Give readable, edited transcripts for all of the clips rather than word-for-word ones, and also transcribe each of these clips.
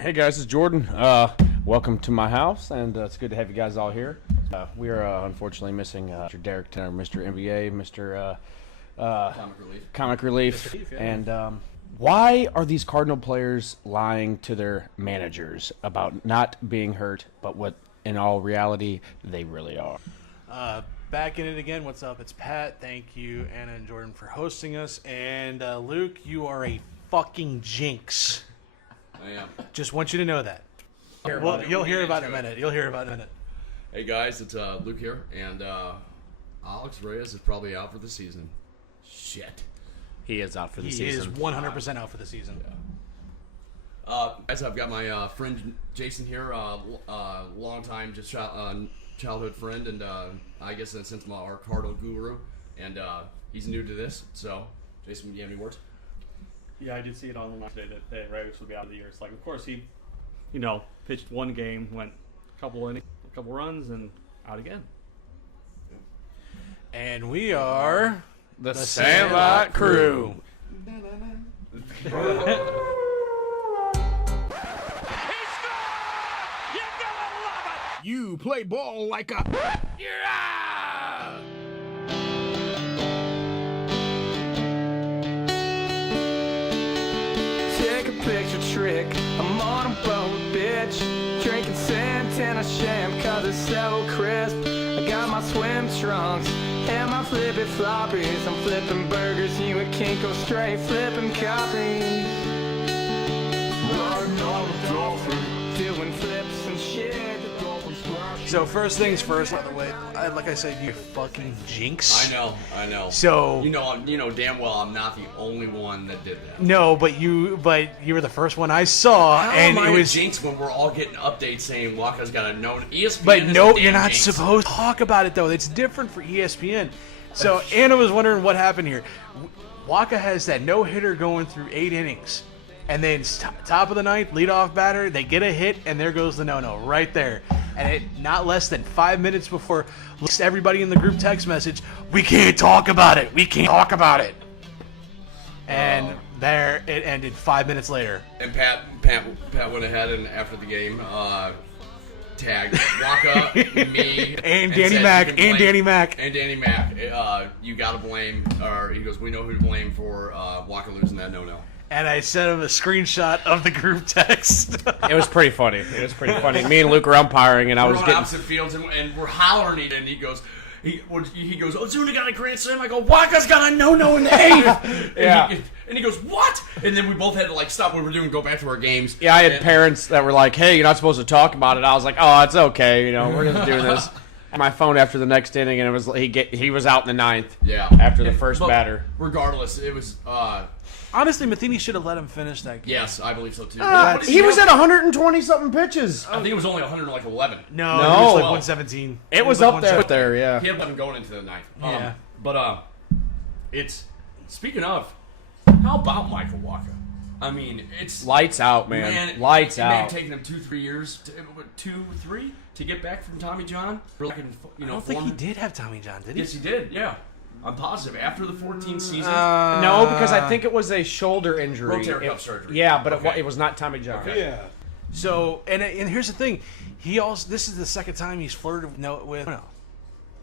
Hey guys, it's Jordan. Welcome to my house, and it's good to have you guys all here. We are unfortunately missing Mr. Derek Turner, Mr. NBA, Mr. Comic Relief, Mr. Keith, yeah. And why are these Cardinal players lying to their managers about not being hurt, but what in all reality they really are? Back in it again. What's up? It's Pat. Thank you, Anna and Jordan, for hosting us. And Luke, you are a fucking jinx. I am. Just want you to know that. Well, you'll hear about it in a minute. You'll hear about it in a minute. Hey guys, it's Luke here, and Alex Reyes is probably out for the season. Shit. He is out for the He season. is 100% out for the season. Yeah. Guys, I've got my friend Jason here, long-time just childhood friend, and I guess since our Cardinal guru, and he's new to this. So, Jason, do you have any words? Yeah, I did see it online today that Reyes would be out of the year. It's like, of course, he, pitched one game, went a couple runs, and out again. And we are The Sandlot Crew. You play ball like a... Take a picture trick, I'm on a boat, bitch. Drinking Santana sham, cause it's so crisp. I got my swim trunks and my flippy floppies. I'm flipping burgers, you and Kinko straight flipping copies. Riding on a dolphin, doing flips and shit. The dolphin's splash. So first things first, by the way, like I said, you fucking jinx. I know. So you know damn well I'm not the only one that did that. no, but you were the first one I saw, How and am I it a was. jinx when we're all getting updates saying Waka's got a known ESPN? But is no, a damn you're not jinx. supposed to talk about it though. It's different for ESPN. So Anna was wondering what happened here. Waka has that no hitter going through 8 innings, and then top of the ninth, leadoff batter, they get a hit, and there goes the no right there. And it not less than 5 minutes before, everybody in the group text message, "We can't talk about it. We can't talk about it." And there it ended 5 minutes later. And Pat went ahead and after the game tagged Waka, me, And said, Danny "You Mac, can and blame- Danny Mac. and Danny Mac. You gotta blame, or he goes, we know who to blame for Waka losing that no. And I sent him a screenshot of the group text. It was pretty funny. Me and Luke were umpiring, and I We're was on getting... opposite fields, and we're hollering at it, and he goes, Ozuna got a grand slam. I go, Waka's got a no in the eighth. Yeah. And he goes, what? And then we both had to stop what we were doing and go back to our games. Yeah, I had And- parents that were like, "Hey, you're not supposed to talk about it." I was like, "Oh, it's okay. We're just doing this." My phone after the next inning, and it was he was out in the ninth. Yeah. After the first But batter. Regardless, it was. Honestly, Matheny should have let him finish that game. Yes, I believe so too. He was at 120 something pitches. I think it was only 111. No, No. it was like Well, 117. It was like up there. Yeah. He had 11 going into the ninth. Yeah. But it's speaking of, how about Michael Waka? I mean, it's Lights out, man. Lights it may have out. taken him 2-3 years, to get back from Tommy John. I don't think he did have Tommy John, did he? Yes, he did. Yeah, I'm positive. After the 14th season, No, because I think it was a shoulder injury. rotator cuff surgery. Yeah, but Okay. it was not Tommy John. Okay. Yeah. So, and here's the thing. This is the second time he's flirted with no.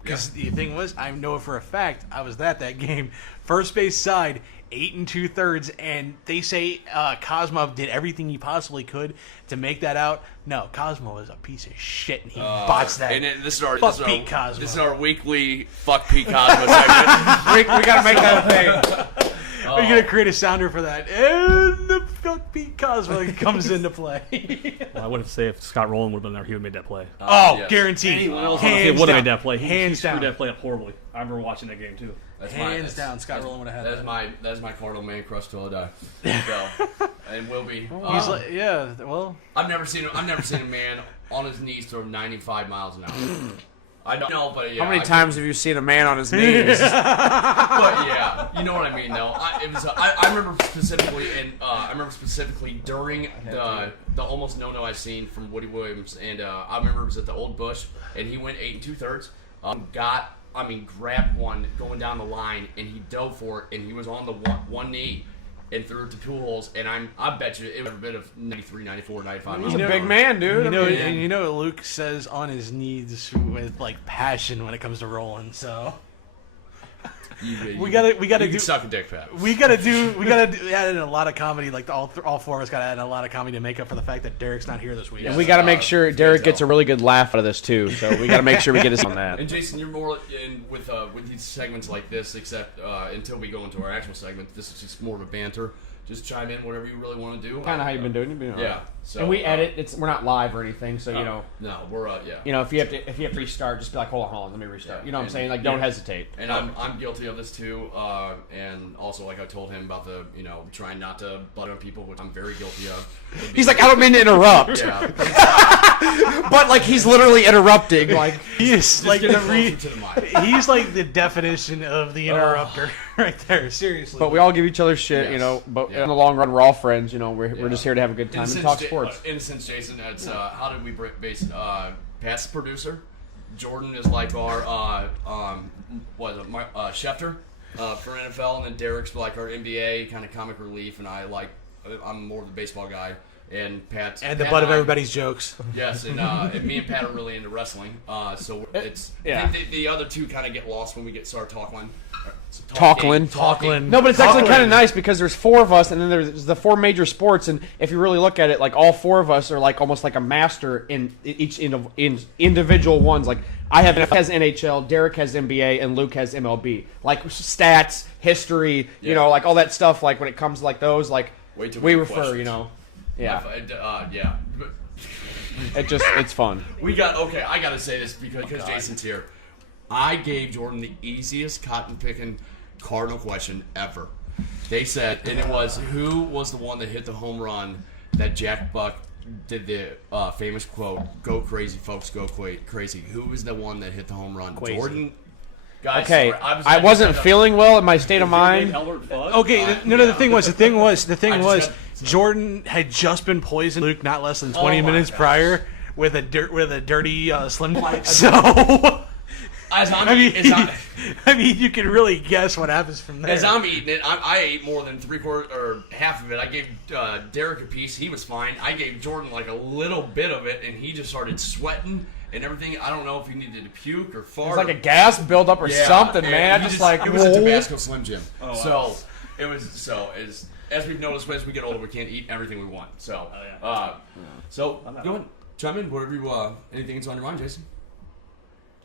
Because the thing was, I know for a fact, I was at that game. First base side, 8 2/3, and they say Cosmo did everything he possibly could to make that out. No, Cosmo is a piece of shit, and he botched that. And this is our Fuck Pete Cosmo. This is our weekly fuck Pete Cosmo segment. We gotta make that a thing. Are you gonna create a sounder for that? And the fuck Pete Cosmo comes into play. Well, I wouldn't say if Scott Rowland would have been there, he would have made that play. Yes. Guaranteed. Anyone else Hands would have down. made that play. He Hands screwed down. that play up horribly. I remember watching that game too. That's Hands down, Scott Rowland would have had that. That's my Cardinal man crush till I die. So, and will be. He's like, yeah, well, I've never seen a man on his knees throw 95 miles an hour. I don't know, but yeah. How many times have you seen a man on his knees? But yeah, you know what I mean, though. I remember specifically during the almost no I've seen from Woody Williams, and I remember it was at the Old Bush, and he went 8 2/3. Grabbed one going down the line, and he dove for it, and he was on the one knee, and threw it to 2 holes, and I bet you it was a bit of 93, 94, 95. He's a big man, dude. You know what Luke says on his knees with like passion when it comes to rolling. So we gotta do suck a dick, Pat. We gotta add in a lot of comedy. Like all 4 of us gotta add in a lot of comedy to make up for the fact that Derek's not here this week. And we got to make sure Derek gets a really good laugh out of this too. So we got to make sure we get us on that. And Jason, you're more in with these segments like this, except until we go into our actual segment, this is just more of a banter. Just chime in whatever you really want to do. Kind of how you've been doing. You've been all right. Yeah. So, and we edit. We're not live or anything, so No, we're yeah. You know, if you have to restart, just be like, hold on, let me restart. You know what I'm saying? Like, don't hesitate. And I'm guilty of this too. And also, like I told him about the trying not to butt on people, which I'm very guilty of. He's like, I don't mean to interrupt. Yeah. But like, he's literally interrupting. Like, he is like to the mic. he's like the definition of the interrupter right there. Seriously. but we all give each other shit, Yes. But in the long run, we're all friends. We're just here to have a good time and talk sports. In a sense, Jason, it's how did we base Pat's the producer? Jordan is like our Schefter for NFL, and then Derek's like our NBA kind of comic relief, and I'm more of the baseball guy. And Pat and the butt of everybody's jokes. Yes, and me and Pat are really into wrestling. So it's I think the other two kind of get lost when we start talking. Talking. No, but it's actually kind of nice because there's 4 of us, and then there's the 4 major sports, and if you really look at it, like all 4 of us are like almost like a master in each in individual ones. Like has NHL, Derek has NBA, and Luke has MLB. Like stats, history, like all that stuff. Like when it comes to like those, like we refer, questions. Yeah. Yeah. It's fun. I gotta say this because Jason's here. I gave Jordan the easiest cotton-picking Cardinal question ever. They said, and it was, who was the one that hit the home run that Jack Buck did the famous quote, "Go crazy, folks, go crazy." Who was the one that hit the home run? Crazy. Jordan. Guys, Okay, sorry, I wasn't feeling well in my state of mind. Okay, the thing was, Jordan had just been poisoned, Luke, not less than 20 minutes prior with a dirty Slim. So. I mean, you can really guess what happens from there. As I'm eating it, I ate more than 3/4 or half of it. I gave Derek a piece. He was fine. I gave Jordan like a little bit of it, and he just started sweating and everything. I don't know if he needed to puke or fart. It was like a gas buildup or something, man. It was a Tabasco Slim Jim. Oh, wow. So as we've noticed, as we get older, we can't eat everything we want. So, so go ahead, chime in. Whatever anything that's on your mind, Jason.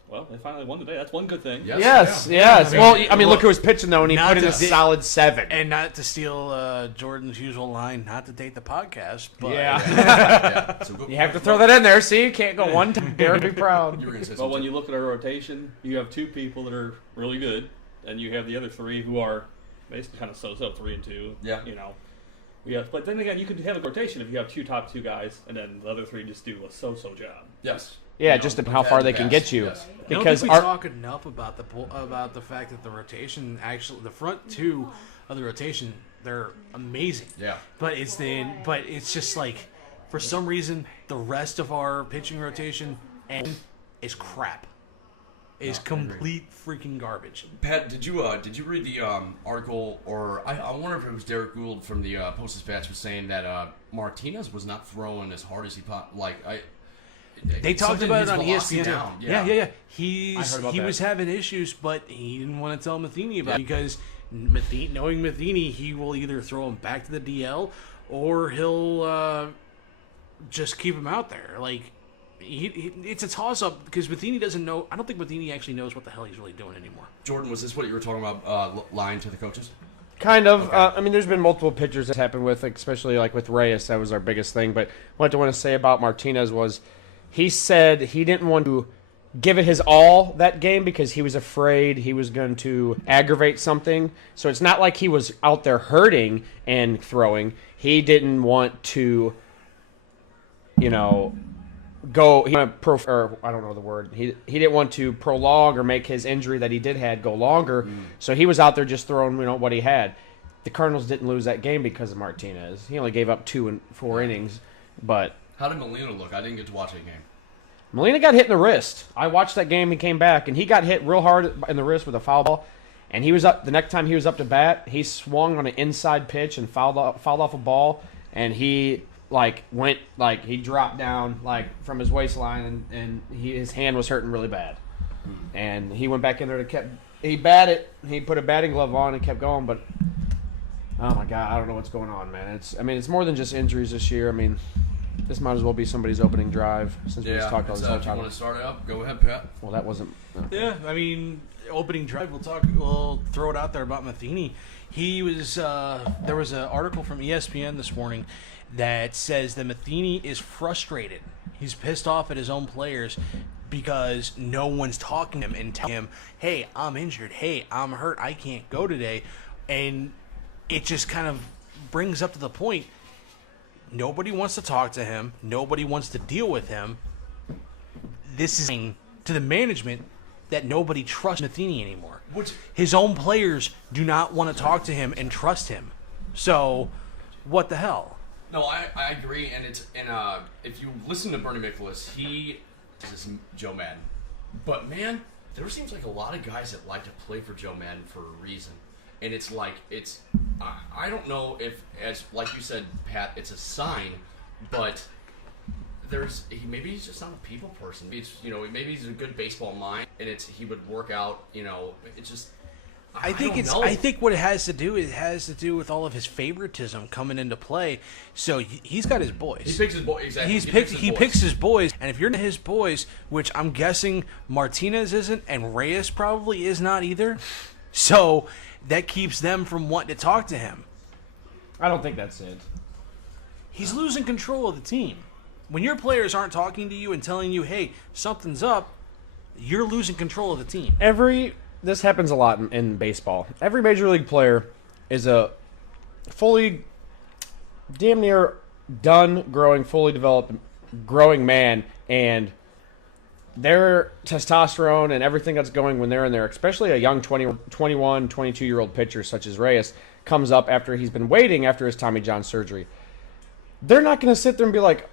Well, they finally won today. That's one good thing. Yes. Well, I mean, look who was pitching, though, and he put in a solid 7. And not to steal Jordan's usual line, not to date the podcast, but... Yeah. So you have to throw that in there. See, you can't go one time. Derek, be proud. Well, when you look at our rotation, you have 2 people that are really good, and you have the other 3 who are basically kind of so-so, 3 and 2. Yeah. But then again, you could have a rotation if you have 2 top 2 guys, and then the other 3 just do a so-so job. Yes. Yeah, just how far they can get you. Yes. Because I don't think we talk enough about the fact that the rotation, actually, the front 2 of the rotation, they're amazing. Yeah. But it's just like, for some reason, the rest of our pitching rotation is crap. Is complete freaking garbage. Pat, did you read the article, or I wonder if it was Derek Gould from the Post-Dispatch was saying that Martinez was not throwing as hard as he They talked about it on ESPN. Down. Yeah. He was having issues, but he didn't want to tell Matheny about it because knowing Matheny, he will either throw him back to the DL or he'll just keep him out there. Like it's a toss-up because Matheny doesn't know. I don't think Matheny actually knows what the hell he's really doing anymore. Jordan, was this what you were talking about? Lying to the coaches? Kind of. Okay. I mean, there's been multiple pitchers that happened with, especially like with Reyes. That was our biggest thing. But what I want to say about Martinez was, he said he didn't want to give it his all that game because he was afraid he was going to aggravate something. So it's not like he was out there hurting and throwing. He didn't want to, go. I don't know the word. He didn't want to prolong or make his injury that he did had go longer. So he was out there just throwing what he had. The Cardinals didn't lose that game because of Martinez. He only gave up 2 and 4 innings, but. How did Molina look? I didn't get to watch that game. Molina got hit in the wrist. I watched that game. He came back, and he got hit real hard in the wrist with a foul ball. And he was up the next time he was up to bat, he swung on an inside pitch and fouled off a ball, and he he dropped down from his waistline, and his hand was hurting really bad. And he went back in there he put a batting glove on and kept going, but oh my God, I don't know what's going on, man. It's more than just injuries this year. I mean, this might as well be somebody's opening drive since we just talked all this whole If you time. want to start it up, go ahead, Pat. Well, that wasn't. Yeah, I mean, opening drive. We'll throw it out there about Matheny. He was. There was an article from ESPN this morning that says that Matheny is frustrated. He's pissed off at his own players because no one's talking to him and telling him, "Hey, I'm injured. Hey, I'm hurt. I can't go today," and it just kind of brings up to the point. Nobody wants to talk to him. Nobody wants to deal with him. This is saying to the management that nobody trusts Matheny anymore. His own players do not want to talk to him and trust him. So, what the hell? No, I agree, and if you listen to Bernie Miklasz, he is Joe Madden. But man, there seems like a lot of guys that like to play for Joe Madden for a reason. And I don't know if, as like you said, Pat, it's a sign, but maybe he's just not a people person. Maybe he's a good baseball mind, and he would work out. It's just. I think what it has to do with all of his favoritism coming into play. So he's got his boys. He picks his boys, exactly. He picks his boys, and if you're not his boys, which I'm guessing Martinez isn't, and Reyes probably is not either, so that keeps them from wanting to talk to him. I don't think that's it. He's losing control of the team. When your players aren't talking to you and telling you, "Hey, something's up," you're losing control of the team. This happens a lot in baseball. Every major league player is a fully, damn near done growing, fully developed, growing man, and their testosterone and everything that's going when they're in there, especially a young 21, 22-year-old pitcher such as Reyes, comes up after he's been waiting after his Tommy John surgery. They're not going to sit there and be like,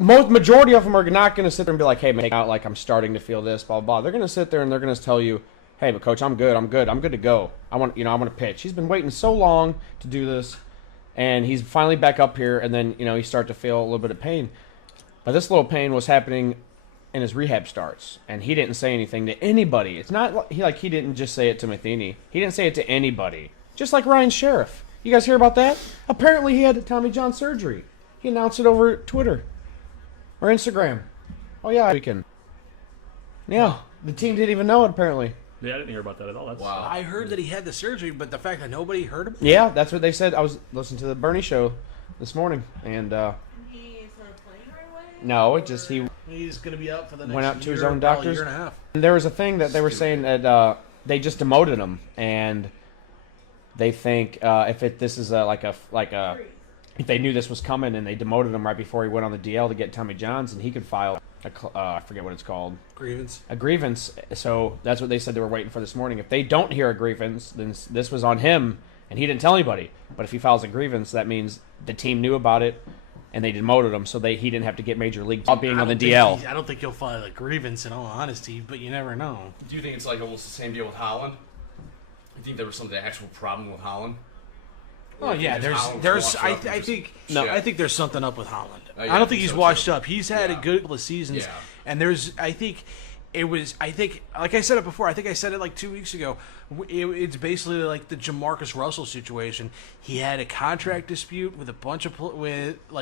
majority of them are not going to sit there and be like, "Hey, man, I'm starting to feel this, blah, blah, blah." They're going to sit there and they're going to tell you, "Hey, but coach, I'm good to go. I want to pitch." He's been waiting so long to do this, and he's finally back up here, and then, you start to feel a little bit of pain. But this little pain was happening in his rehab starts, and he didn't say anything to anybody. It's not he didn't just say it to Matheny. He didn't say it to anybody. Just like Ryan Sheriff. You guys hear about that? Apparently he had Tommy John surgery. He announced it over Twitter or Instagram. Oh yeah, weekend. Yeah, the team didn't even know it apparently. Yeah, I didn't hear about that at all. Wow. I heard that he had the surgery, but the fact that nobody heard him. Yeah, that's what they said. I was listening to the Bernie show this morning, and He started playing right away? no, it just He's going to be out for the next went out to his year, own about a doctors. year and a half. There was a thing that they were saying that they just demoted him, and they think if they knew this was coming and they demoted him right before he went on the DL to get Tommy Johns, and he could file I forget what it's called. A grievance. So that's what they said they were waiting for this morning. If they don't hear a grievance, then this was on him, and he didn't tell anybody. But if he files a grievance, that means the team knew about it, and they demoted him, so he didn't have to get major league being on the DL. I don't think he'll file a grievance, in all honesty, but you never know. Do you think it's like almost the same deal with Holland? You think there was some actual problem with Holland? Oh yeah, I think there's something up with Holland. Yeah, I don't think he's so washed too. up. He's had a good couple of seasons, and like I said it before. I think I said it like 2 weeks ago. It's basically like the Jamarcus Russell situation. He had a contract dispute with a bunch of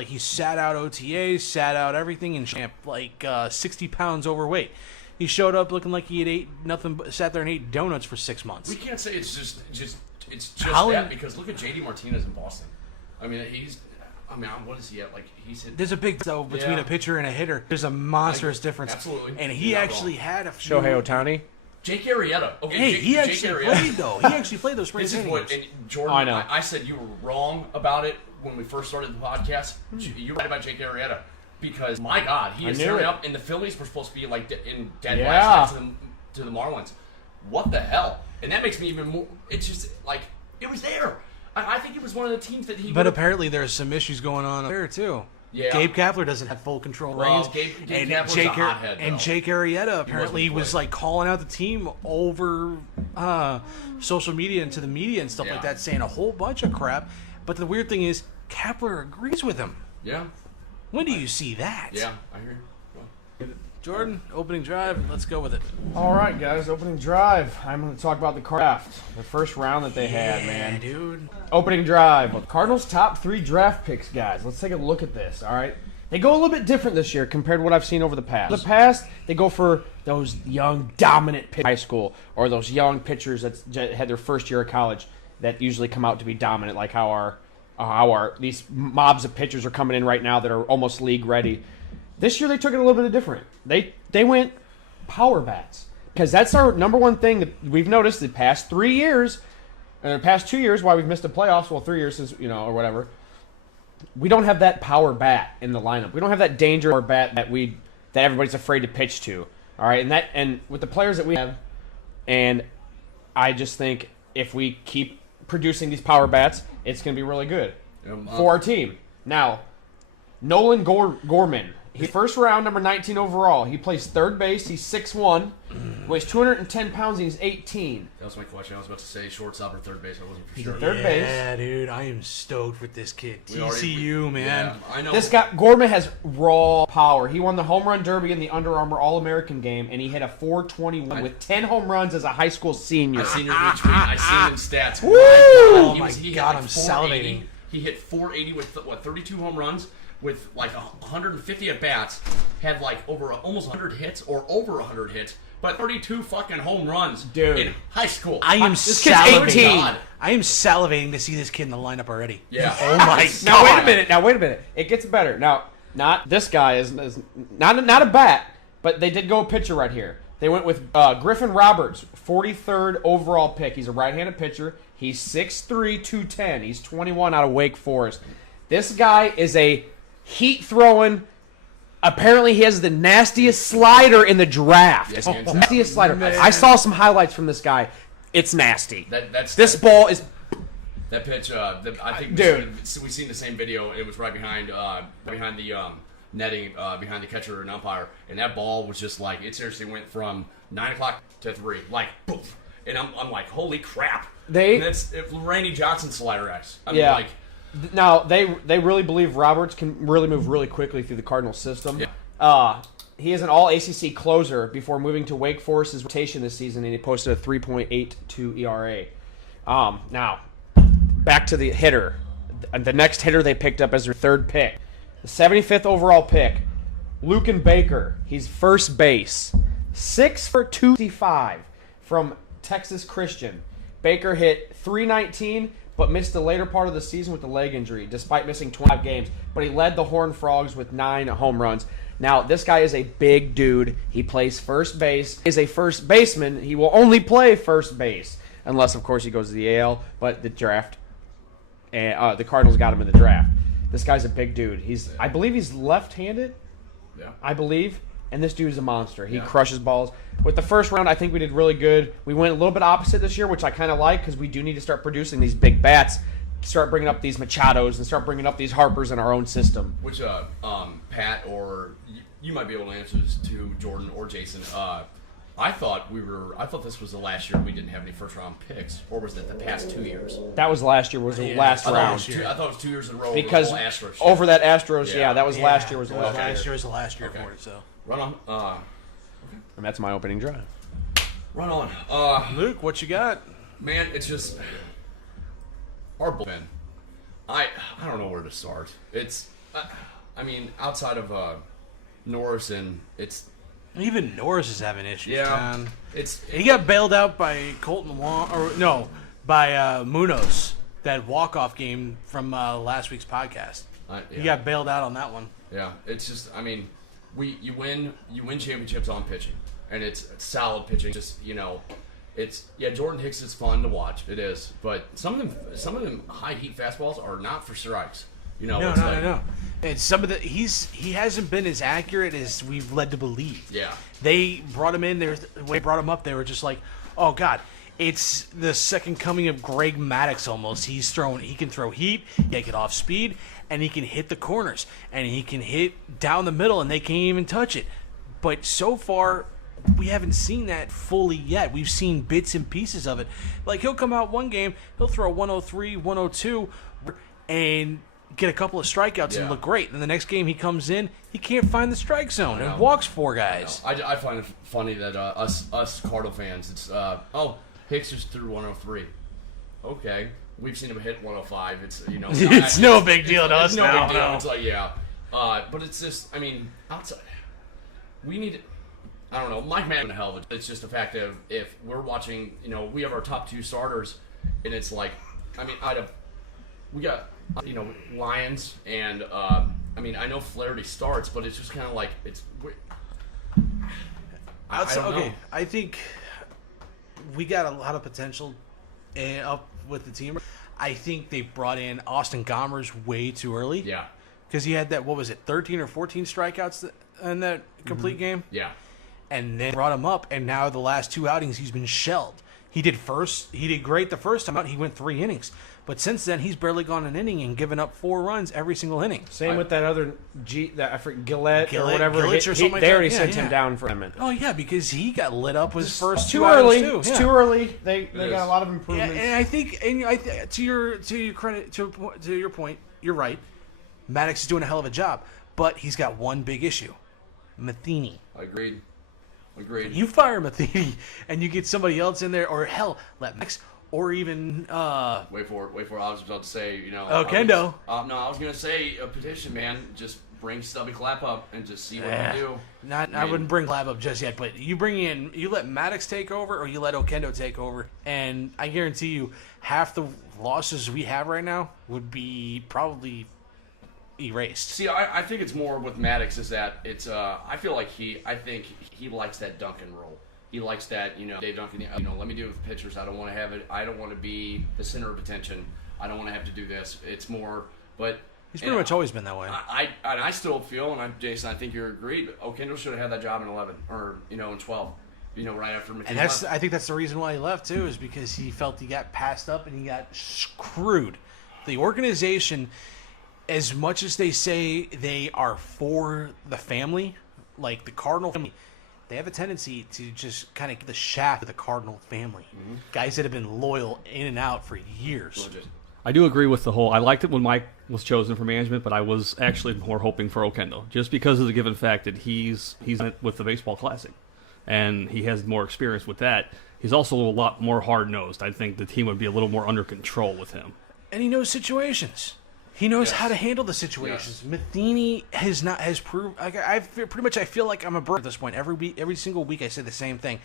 he sat out OTAs, sat out everything, and 60 pounds overweight. He showed up looking like he had ate nothing but sat there and ate donuts for 6 months. We can't say it's just Holland, that, because look at JD Martinez in Boston. I mean, what is he at? Like, he's hit. There's a big between a pitcher and a hitter. There's a monstrous difference. Absolutely. And he actually had a few. Shohei Ohtani. Jake Arrieta. Okay, Hey, he actually played though. He actually played those spring This is training what, games. and Jordan, I know. I said you were wrong about it when we first started the podcast. You're right about Jake Arrieta, because my God, he is knew tearing it. up, and the Phillies were supposed to be like in dead Yeah. last to the Marlins. What the hell? And that makes me even more. It's just like it was there. I think it was one of the teams that he. But apparently there's some issues going on there too. Yeah. Gabe Kapler doesn't have full control Well, reins. Gabe and Kapler's Jake, a hothead, and though. Jake Arrieta apparently was play. like calling out the team over social media and to the media and stuff like Yeah. that, saying a whole bunch of crap. But the weird thing is, Kapler agrees with him. Yeah. When do you see that? Yeah. I hear. Well, Jordan, opening drive. Let's go with it. All right, guys, opening drive. I'm going to talk about the draft, the first round that they had, man. Dude. Opening drive. Cardinals' top 3 draft picks, guys. Let's take a look at this, all right? They go a little bit different this year compared to what I've seen over the past. In the past, they go for those young, dominant pitchers in high school or those young pitchers that had their first year of college that usually come out to be dominant, like how these mobs of pitchers are coming in right now that are almost league ready. This year, they took it a little bit different. They went power bats because that's our number one thing that we've noticed the past 3 years, and the past 2 years, why we've missed the playoffs. Well, 3 years since or whatever. We don't have that power bat in the lineup. We don't have that danger or bat that everybody's afraid to pitch to. All right, and with the players that we have, and I just think if we keep producing these power bats, it's going to be really good for our team. Now, Nolan Gorman. He's first round, number 19 overall. He plays third base. He's 6'1", weighs 210 pounds, and he's 18. that was my question. I was about to say shortstop or third base. I wasn't for He's sure. at third base. Yeah, dude. I am stoked with this kid. We already- TCU, man. Yeah, I know. This guy, Gorman, has raw power. He won the home run derby in the Under Armour All-American game, and he hit a 421 with 10 home runs as a high school senior. I seen your retweet. I seen his stats. Woo! Oh, my He hit God, like I'm 480. salivating. He hit 480 with 32 home runs with like 150 at bats. Had like almost 100 hits or over 100 hits, but 32 fucking home runs, Dude. in high school. I am This kid's salivating. 18. God. I am salivating to see this kid in the lineup already. Yeah. Oh my Now God. wait a minute. It gets better. Now, not this guy is not a bat, but they did go a pitcher right here. They went with Griffin Roberts, 43rd overall pick. He's a right-handed pitcher. He's 6'3", 210. He's 21 out of Wake Forest. This guy is a heat-throwing. Apparently, he has the nastiest slider in the draft. Yes, hands down. Nastiest slider. I saw some highlights from this guy. It's nasty. That's This ball is. that pitch. I think Dude. we seen the same video. It was right behind the netting, behind the catcher and umpire, and that ball was just like it seriously went from 9 o'clock to 3, like poof. And I'm like, holy crap! And that's Randy Johnson slider X. I mean, Yeah. like, Now they really believe Roberts can really move really quickly through the Cardinal system. Yeah. He is an All ACC closer before moving to Wake Forest's rotation this season, and he posted a 3.82 ERA. Now back to the hitter. The next hitter they picked up as their third pick, the 75th overall pick, Lucan Baker. He's first base, 6 for 255 from Texas Christian. Baker hit 319. But missed the later part of the season with the leg injury, despite missing 25 games. But he led the Horned Frogs with 9 home runs. Now, this guy is a big dude. He plays first base. Is a first baseman. He will only play first base, unless, of course, he goes to the AL. But the draft, the Cardinals got him in the draft. This guy's a big dude. I believe he's left-handed. yeah. I believe. And this dude is a monster. He crushes balls. With the first round, I think we did really good. We went a little bit opposite this year, which I kind of like because we do need to start producing these big bats, start bringing up these Machados, and start bringing up these Harpers in our own system. Which Pat or you might be able to answer this to Jordan or Jason. I thought this was the last year we didn't have any first round picks, or was it the past 2 years? That was last year. Was the last I round thought it was 2 years in a row. because with the whole Astros shit. over that Astros, Yeah. that was last year. Was the last Last year, year was the last year Okay. for it, so. Run on. and that's my opening drive. Run on. Luke, what you got? Man, it's just our bullpen. I don't know where to start. It's I mean, outside of Norris, and it's Even Norris is having issues, man. He got bailed out by Colton Wong, or no, by Munoz, that walk-off game from last week's podcast. He got bailed out on that one. Yeah, it's just, I mean, you win championships on pitching, and it's solid pitching. Just, it's Jordan Hicks is fun to watch. It is, but some of them high heat fastballs are not for strikes. No. And some of he hasn't been as accurate as we've led to believe. Yeah. They brought him in. When they brought him up, they were just like, oh God, It's the second coming of Greg Maddux almost. He can throw heat, he can get off speed, and he can hit the corners, and he can hit down the middle, and they can't even touch it. But so far, we haven't seen that fully yet. We've seen bits and pieces of it. Like, he'll come out one game, he'll throw 103, 102, and get a couple of strikeouts and look great. And the next game he comes in, he can't find the strike zone and walks 4 guys. I find it funny that us Cardinal fans, it's Hicks just threw 103. Okay, we've seen him hit 105. It's it's no big deal to us no now. Big deal. It's like but it's just outside. We need. I don't know. Mike Madden, hell, it's just a fact of if we're watching. We have our top 2 starters, and it's like, we got Lions and I know Flaherty starts, but it's just kind of like it's. I don't know. I think we got a lot of potential up with the team. I think they brought in Austin Gommers way too early. Yeah. Because he had that, 13 or 14 strikeouts in that complete game? Yeah. And then brought him up, and now the last 2 outings he's been shelled. He did great the first time out. He went 3 innings. But since then, he's barely gone an inning and given up 4 runs every single inning. Same with that other I forget Gillette or whatever. Gillette or something like they already that. sent him down for him. Oh yeah, because he got lit up with his first too 2 early. outings, too. It's too early. They got a lot of Yeah, improvements. and I think, to your credit, to your point, you're right. Maddox is doing a hell of a job, but he's got one big issue: Matheny. Agreed. You fire Matheny, and you get somebody else in there, or hell, let Max, or even Wait for it. I was about to say, Kendo. No, I was gonna say a petition, man. Just bring Stubby Clap up and just see what they do. I wouldn't bring Clap up just yet, but you let Maddox take over, or you let Okendo take over, and I guarantee you, half the losses we have right now would be probably erased. See, I think it's more with Maddox is that it's I feel like I think he likes that Duncan role. He likes that, Dave Duncan, let me do it with pitchers. I don't want to have it. I don't want to be the center of attention. I don't want to have to do this. It's more, but he's pretty much always been that way. I still feel, and Jason, I think you agree, but Okendo should have had that job in 11 or in 12. Right after McKinney left. I think that's the reason why he left too, is because he felt he got passed up and he got screwed. The organization, as much as they say they are for the family, like the Cardinal family, they have a tendency to just kind of get the shaft of the Cardinal family. Mm-hmm. Guys that have been loyal in and out for years. I do agree with the whole. I liked it when Mike was chosen for management, but I was actually more hoping for Okendo, just because of the given fact that he's in it with the Baseball Classic, and he has more experience with that. He's also a lot more hard-nosed. I think the team would be a little more under control with him. And he knows situations. He knows how to handle the situations. Yes. Matheny has proved. I feel like I'm a bird at this point. Every single week I say the same thing.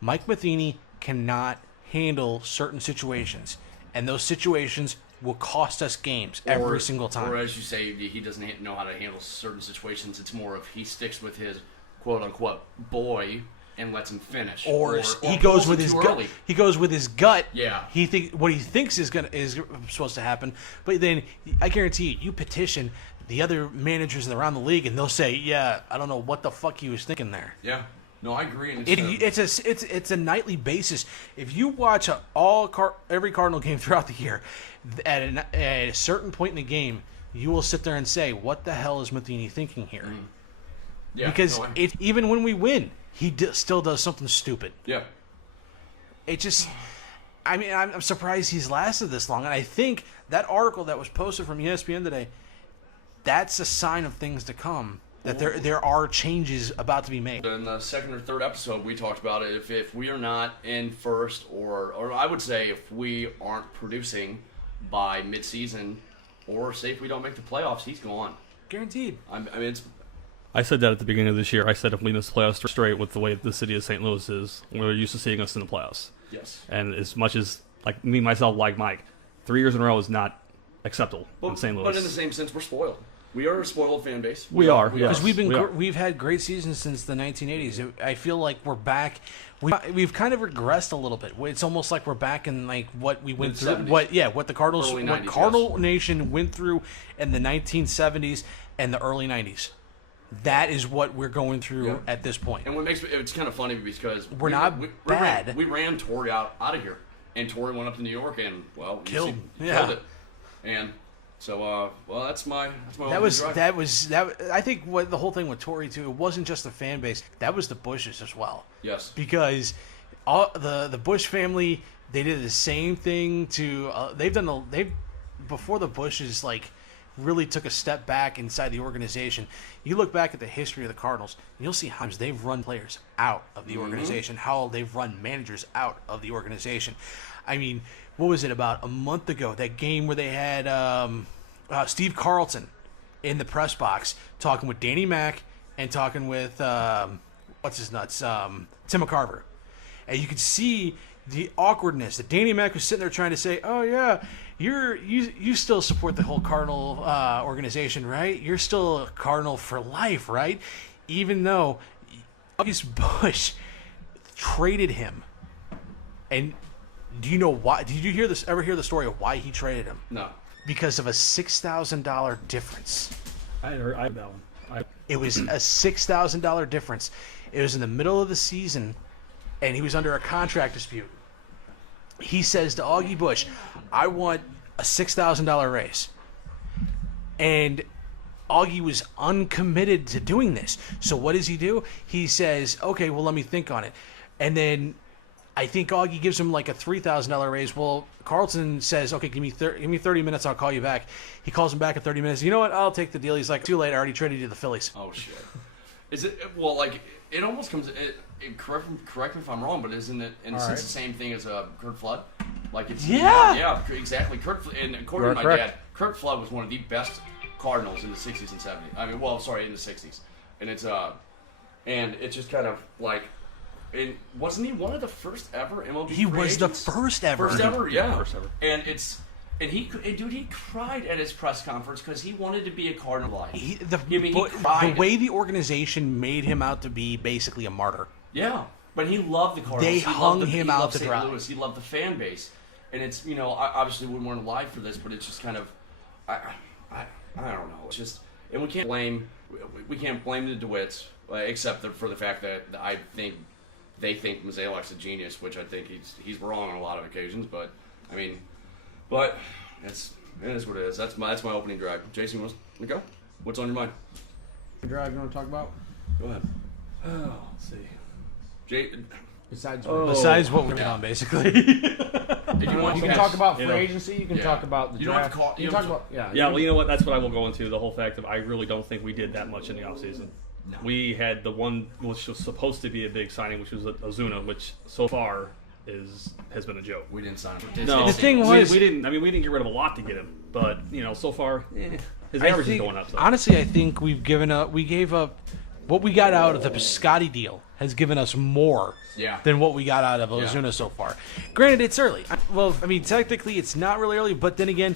Mike Matheny cannot handle certain situations, and those situations will cost us games every single time. Or as you say, he doesn't know how to handle certain situations. It's more of he sticks with his quote unquote boy and lets him finish, or he goes with his gut. He goes with his gut. Yeah, what he thinks is supposed to happen. But then I guarantee you petition the other managers around the league, and they'll say, "Yeah, I don't know what the fuck he was thinking there." Yeah, no, I agree. And it's a nightly basis. If you watch every Cardinal game throughout the year, at a certain point in the game, you will sit there and say, "What the hell is Matheny thinking here?" Mm. Yeah, because even when we win, he still does something stupid. Yeah. It just, I'm surprised he's lasted this long. And I think that article that was posted from ESPN today, that's a sign of things to come. That there are changes about to be made. In the second or third episode, we talked about it. If we are not in first, or I would say if we aren't producing by midseason, or say if we don't make the playoffs, he's gone. Guaranteed. I said that at the beginning of this year. I said if we miss the playoffs straight with the way the city of St. Louis is, we're used to seeing us in the playoffs. Yes. And as much as, like me, myself, like Mike, 3 years in a row is not acceptable in St. Louis. But in the same sense, we're spoiled. We are a spoiled fan base. We are. Because we've had great seasons since the 1980s. I feel like we're back. We've kind of regressed a little bit. It's almost like we're back in like what we went through. What the Cardinals, Cardinal Nation went through in the 1970s and the early 90s. That is what we're going through at this point. And what makes it's kind of funny because We're not bad. We ran Torrey out of here, and Torrey went up to New York and killed killed it. And so that's my that was. I think what the whole thing with Torrey too. It wasn't just the fan base. That was the Bushes as well. Yes. Because all the Bush family, they did the same thing to. They've before the Bushes really took a step back inside the organization. You look back at the history of the Cardinals, and you'll see how they've run players out of the organization, how they've run managers out of the organization. I mean, what was it, about a month ago, that game where they had Steve Carlton in the press box talking with Danny Mac and talking with, Tim McCarver. And you could see the awkwardness that Danny Mac was sitting there trying to say, "Oh yeah, you still support the whole Cardinal organization, right? You're still a Cardinal for life, right?" Even though August Bush traded him. And do you know why? Did you ever hear the story of why he traded him? No. Because of a $6,000 difference. I heard that one. It was a $6,000 difference. It was in the middle of the season, and he was under a contract dispute. He says to Augie Bush, "I want a $6,000 raise." And Augie was uncommitted to doing this. So what does he do? He says, "Okay, well, let me think on it." And then I think Augie gives him a $3,000 raise. Well, Carlton says, "Okay, give me 30 minutes. I'll call you back." He calls him back in 30 minutes. "You know what? I'll take the deal." He's like, "Too late. I already traded you to the Phillies." Oh shit. Is it it almost comes? Correct me if I'm wrong, but isn't it in a sense the same thing as Kurt Flood? Yeah, exactly. And according to my dad, Kurt Flood was one of the best Cardinals in the 60s and 70s. I mean, in the 60s, and it's just kind of and wasn't he one of the first ever MLB? He was the first ever. First ever, yeah. First ever. And he cried at his press conference because he wanted to be a Cardinal. The way the organization made him out to be basically a martyr. Yeah, but he loved the Cardinals. They hung him out to dry. Louis. He loved the fan base, and it's obviously we weren't alive for this, but it's just kind of I don't know. It's just, and we can't blame the DeWitts except for the fact that I think they think Mozeliak's a genius, which I think he's wrong on a lot of occasions. But I mean, it is what it is. That's my opening drive. Jason, you want to go? What's on your mind? Drive you want to talk about? Go ahead. Oh, let's see. Besides what we're on, basically. you can talk about free agency. You can talk about the draft. You can talk about Well, you know what? That's what I will go into. The whole fact of I really don't think we did that much in the offseason. No. We had the one which was supposed to be a big signing, which was Ozuna, which so far has been a joke. We didn't sign him. No, the thing was we didn't. I mean, we didn't get rid of a lot to get him, but so far his average is going up. So. Honestly, I think we gave up what we got out of the Piscotti deal has given us more than what we got out of Ozuna so far. Granted, it's early. Well, I mean, technically, it's not really early, but then again,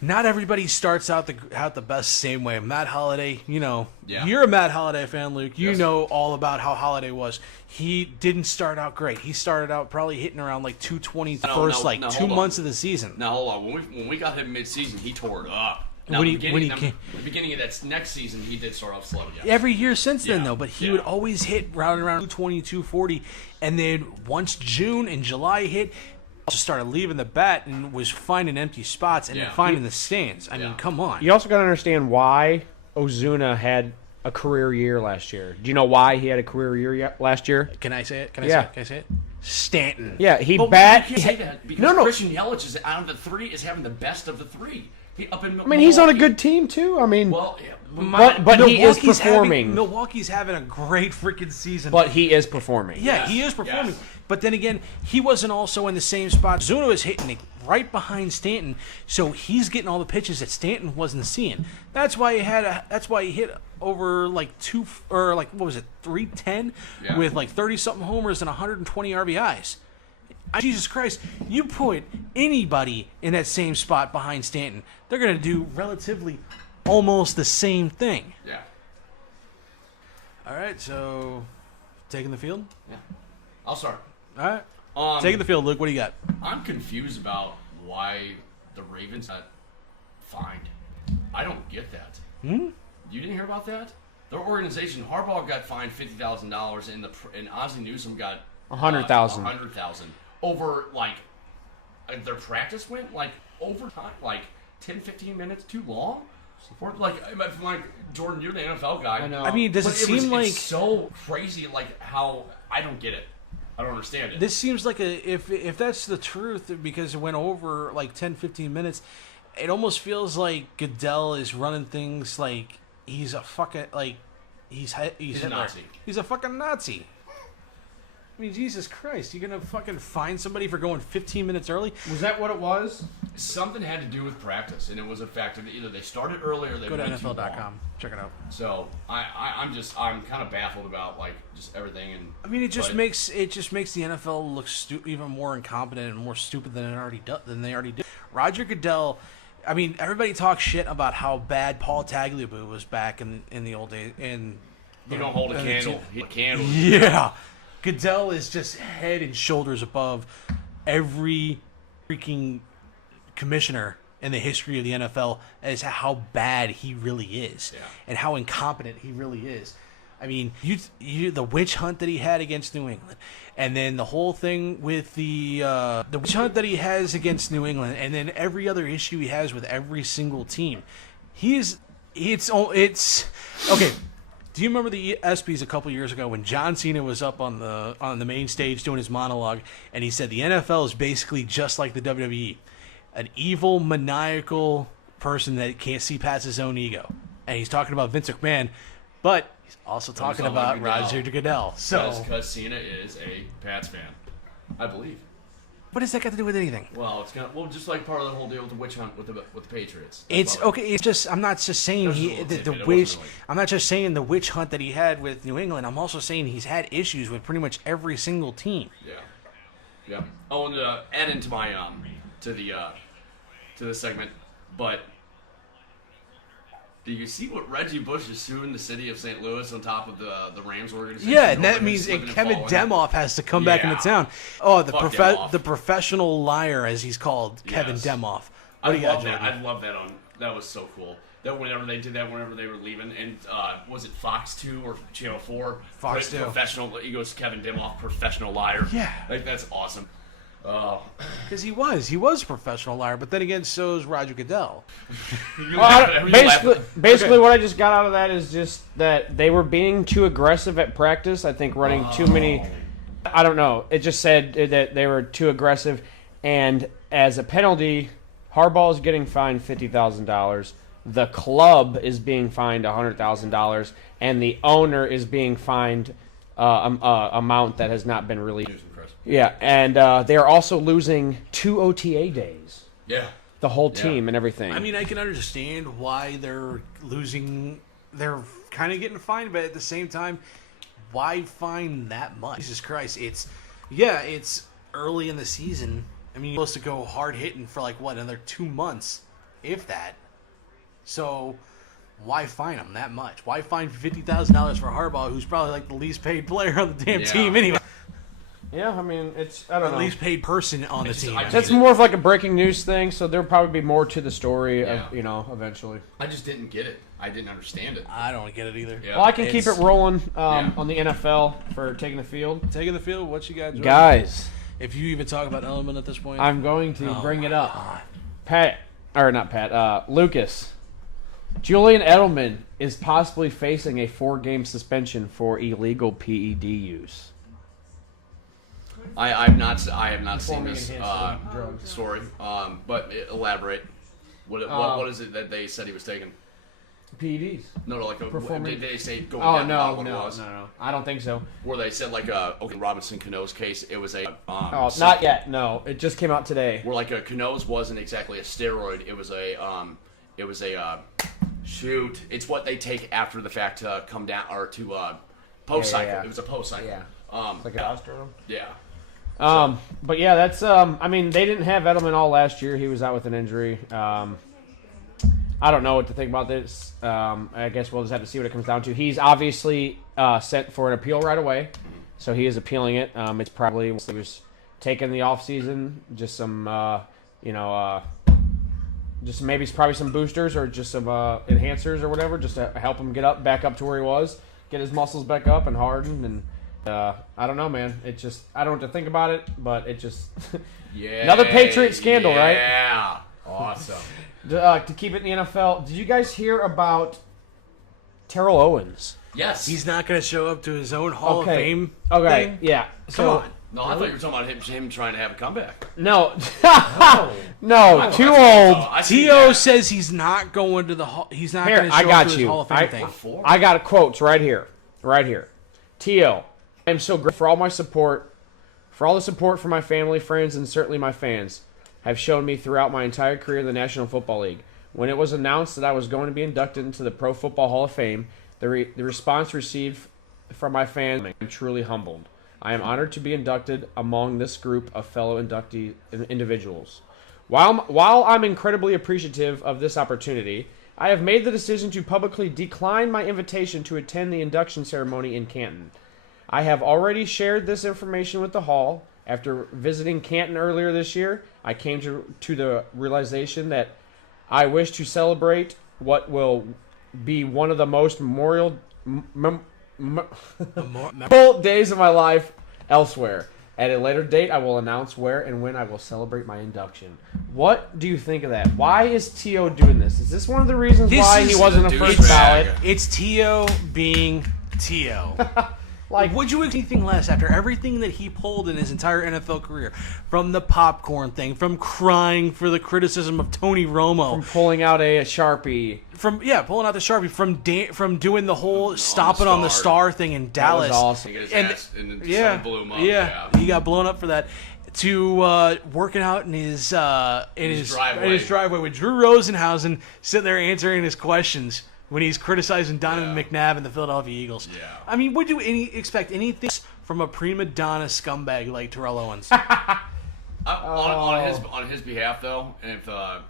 not everybody starts out the best same way. Matt Holliday, you're a Matt Holliday fan, Luke. You know all about how Holliday was. He didn't start out great. He started out probably hitting around 220 the first 2 months of the season. Now, hold on. When we got him mid-season, he tore it up. Now, When the he came, beginning of that next season, he did start off slow. Yes. every year since then, though, but he would always hit around 220, 240, and then once June and July hit, just started leaving the bat and was finding empty spots and then finding the stands. I mean, come on. You also got to understand why Ozuna had a career year last year. Do you know why he had a career year last year? Can I say it? Can I say it? Stanton. Yeah, he You can't say that because Christian Yelich is out of the three is having the best of the three. He's on a good team too. I mean, but he is performing. Milwaukee's having a great freaking season. But he is performing. Yeah, he is performing. Yes. But then again, he wasn't also in the same spot. Ozuna was hitting it right behind Stanton, so he's getting all the pitches that Stanton wasn't seeing. That's why he hit over 310 with 30-something homers and 120 RBIs. Jesus Christ, you put anybody in that same spot behind Stanton, they're going to do relatively almost the same thing. Yeah. All right, so taking the field? Yeah. I'll start. All right. Taking the field, Luke, what do you got? I'm confused about why the Ravens got fined. I don't get that. You didn't hear about that? their organization, Harbaugh got fined $50,000, and Ozzie Newsome got 100,000. 100,000 over their practice went overtime, 10, 15 minutes too long. For, Jordan, you're the NFL guy. I know. I mean, does it seem like it's so crazy? How I don't get it. I don't understand it. this seems like if that's the truth, because it went over 10, 15 minutes, it almost feels like Goodell is running things like he's a fucking he's a Hitler. Nazi. He's a fucking Nazi. I mean, Jesus Christ, you gonna fucking fine somebody for going 15 minutes early? Was that what it was? Something had to do with practice, and it was a fact of either they started early or they Go to went too long. NFL.com. Check it out. So I'm kind of baffled about just everything. And I mean, it just makes the NFL look even more incompetent and more stupid than they already did. Roger Goodell. I mean, everybody talks shit about how bad Paul Tagliabue was back in the old days. You don't hold a candle. Yeah. Goodell is just head and shoulders above every freaking commissioner in the history of the NFL as to how bad he really is and how incompetent he really is. I mean, the witch hunt that he had against New England, and then the whole thing with the witch hunt that he has against New England, and then every other issue he has with every single team. It's okay. Do you remember the ESPYs a couple years ago when John Cena was up on the main stage doing his monologue, and he said the NFL is basically just like the WWE, an evil, maniacal person that can't see past his own ego, and he's talking about Vince McMahon, but he's also talking about Roger Goodell. So because Cena is a Pats fan, I believe. what does that got to do with anything? Well, it's just like part of the whole deal with the witch hunt with the Patriots. It's okay. It's just I'm not just saying the witch. I'm not just saying the witch hunt that he had with New England. I'm also saying he's had issues with pretty much every single team. Yeah. Oh, and add into my to the segment, but do you see what Reggie Bush is suing the city of St. Louis on top of the Rams organization? Yeah, and that means Kevin Demoff has to come back into town. Oh, the professional liar, as he's called, Kevin Demoff. I love that. I love that. That was so cool. That whenever they did that, whenever they were leaving, and was it Fox 2 or Channel 4? Fox 2. Professional. He goes Kevin Demoff, professional liar. Yeah, that's awesome. Because he was a professional liar, but then again, so is Roger Goodell. Basically, what I just got out of that is just that they were being too aggressive at practice. I think running too many. I don't know. It just said that they were too aggressive, and as a penalty, Harbaugh is getting fined $50,000. The club is being fined $100,000, and the owner is being fined amount that has not been released. Yeah, and they are also losing 2 OTA days. Yeah. The whole team and everything. I mean, I can understand why they're losing. They're kind of getting fined, but at the same time, why fine that much? Jesus Christ. It's early in the season. I mean, you're supposed to go hard hitting for another 2 months, if that. So why fine them that much? Why fine $50,000 for Harbaugh, who's probably the least paid player on the damn team anyway? Yeah, I mean, I don't know. Least paid person on the team. That's more of a breaking news thing, so there'll probably be more to the story, eventually. I just didn't get it. I didn't understand it. I don't get it either. Yeah. Well, I can keep it rolling on the NFL for taking the field. Taking the field, what you got, Jordan? Guys. If you even talk about Element at this point. I'm going to bring it up. Lucas. Julian Edelman is possibly facing a 4-game suspension for illegal PED use. I have not seen this story, but elaborate. What is it that they said he was taking? PEDs. No, did they say going down? No. I don't think so. Where they said Robinson Cano's case, it was a. Not yet. No, it just came out today. Where Cano's wasn't exactly a steroid. It was a. Shoot! It's what they take after the fact to come down or to post cycle. Yeah. It was a post cycle. Yeah. Like an osteron. Yeah. But yeah, that's. I mean, they didn't have Edelman all last year. He was out with an injury. I don't know what to think about this. I guess we'll just have to see what it comes down to. He's obviously sent for an appeal right away, so he is appealing it. It's probably he was taking the off season, just some just maybe probably some boosters or just some enhancers or whatever, just to help him get back up to where he was, get his muscles back up and hardened. And I don't know, man. It just I don't know what to think about it, but it just another Patriot scandal, right? Yeah, awesome. To keep it in the NFL, did you guys hear about Terrell Owens? Yes. He's not going to show up to his own Hall of Fame Okay, thing? yeah. Come on. No, I thought you were talking about him trying to have a comeback. No, no, too old. I see T.O. that. says he's not going to the Hall. He's not Here, going to I show got up to his you. Hall of Fame thing. I got quotes right here. T.O. I'm so grateful for all my support, for all the support from my family, friends, and certainly my fans have shown me throughout my entire career in the National Football League. When it was announced that I was going to be inducted into the Pro Football Hall of Fame, the response received from my fans, I'm truly humbled. I am honored to be inducted among this group of fellow inductee individuals. While I'm incredibly appreciative of this opportunity, I have made the decision to publicly decline my invitation to attend the induction ceremony in Canton. I have already shared this information with the Hall. After visiting Canton earlier this year, I came to the realization that I wish to celebrate what will be one of the most memorable days of my life elsewhere. At a later date, I will announce where and when I will celebrate my induction. What do you think of that? Why is T.O. doing this? Is this one of the reasons why he wasn't a first ballot? It's T.O. being T.O. Like, would you expect anything less after everything that he pulled in his entire NFL career? From the popcorn thing, from crying for the criticism of Tony Romo, from pulling out a Sharpie, pulling out the Sharpie, from doing the whole stomping on the star thing in Dallas. That was awesome. And blew him up. Yeah, he got blown up for that. To working out in his driveway with Drew Rosenhausen sitting there answering his questions when he's criticizing Donovan McNabb and the Philadelphia Eagles. Yeah. I mean, would you expect anything from a prima donna scumbag like Terrell Owens? On his behalf, though, and if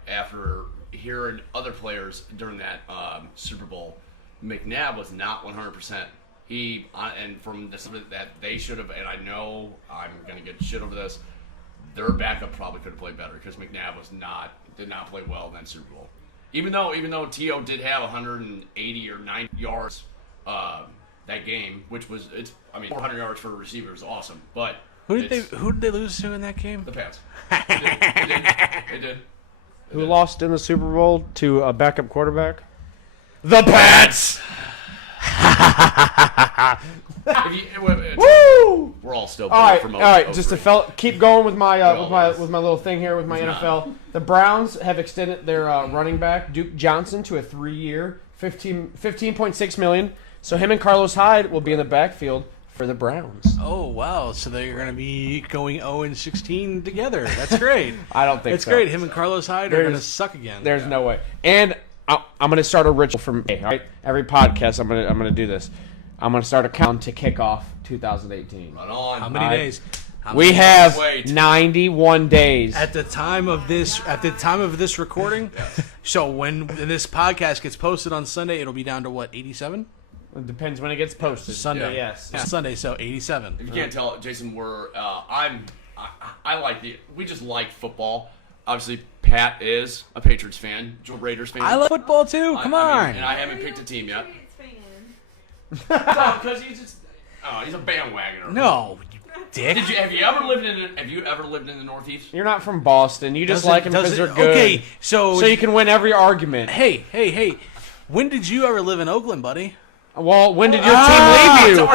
after hearing other players during that Super Bowl, McNabb was not 100%. And from that they should have, and I know I'm going to get shit over this, their backup probably could have played better because McNabb did not play well in that Super Bowl. Even though T.O. did have 180 or 90 yards that game, which was 400 yards for a receiver is awesome. But who did they lose to in that game? The Pats. They did. Who lost in the Super Bowl to a backup quarterback? The Pats. Woo! We're all still from all right. Just to keep going with my with my little thing here with my NFL. The Browns have extended their running back Duke Johnson to a 3-year, $15.6 million. So him and Carlos Hyde will be in the backfield for the Browns. Oh wow! So they're going to be going 0-16 together. That's great. I don't think that's so. great. Him and Carlos Hyde are going to suck again. There's no way. And I'm going to start a ritual from me. All right, every podcast I'm going to do this. I'm going to start a count to kick off 2018. Right on. How many days? We have 91 days at the time of this. At the time of this recording, yes. So when this podcast gets posted on Sunday, it'll be down to what, 87? It depends when it gets posted. Sunday, yes. Sunday, so 87. If you can't tell, Jason, we just like football. Obviously, Pat is a Patriots fan, Joe Raiders fan. I like football too. Come on. And I haven't picked a team yet. Fan. Because he's a bandwagoner. No, you dick. Have you ever lived in the Northeast? You're not from Boston. You just like them because they're good. Okay, so you can win every argument. Hey. When did you ever live in Oakland, buddy? Well, when did your team leave you?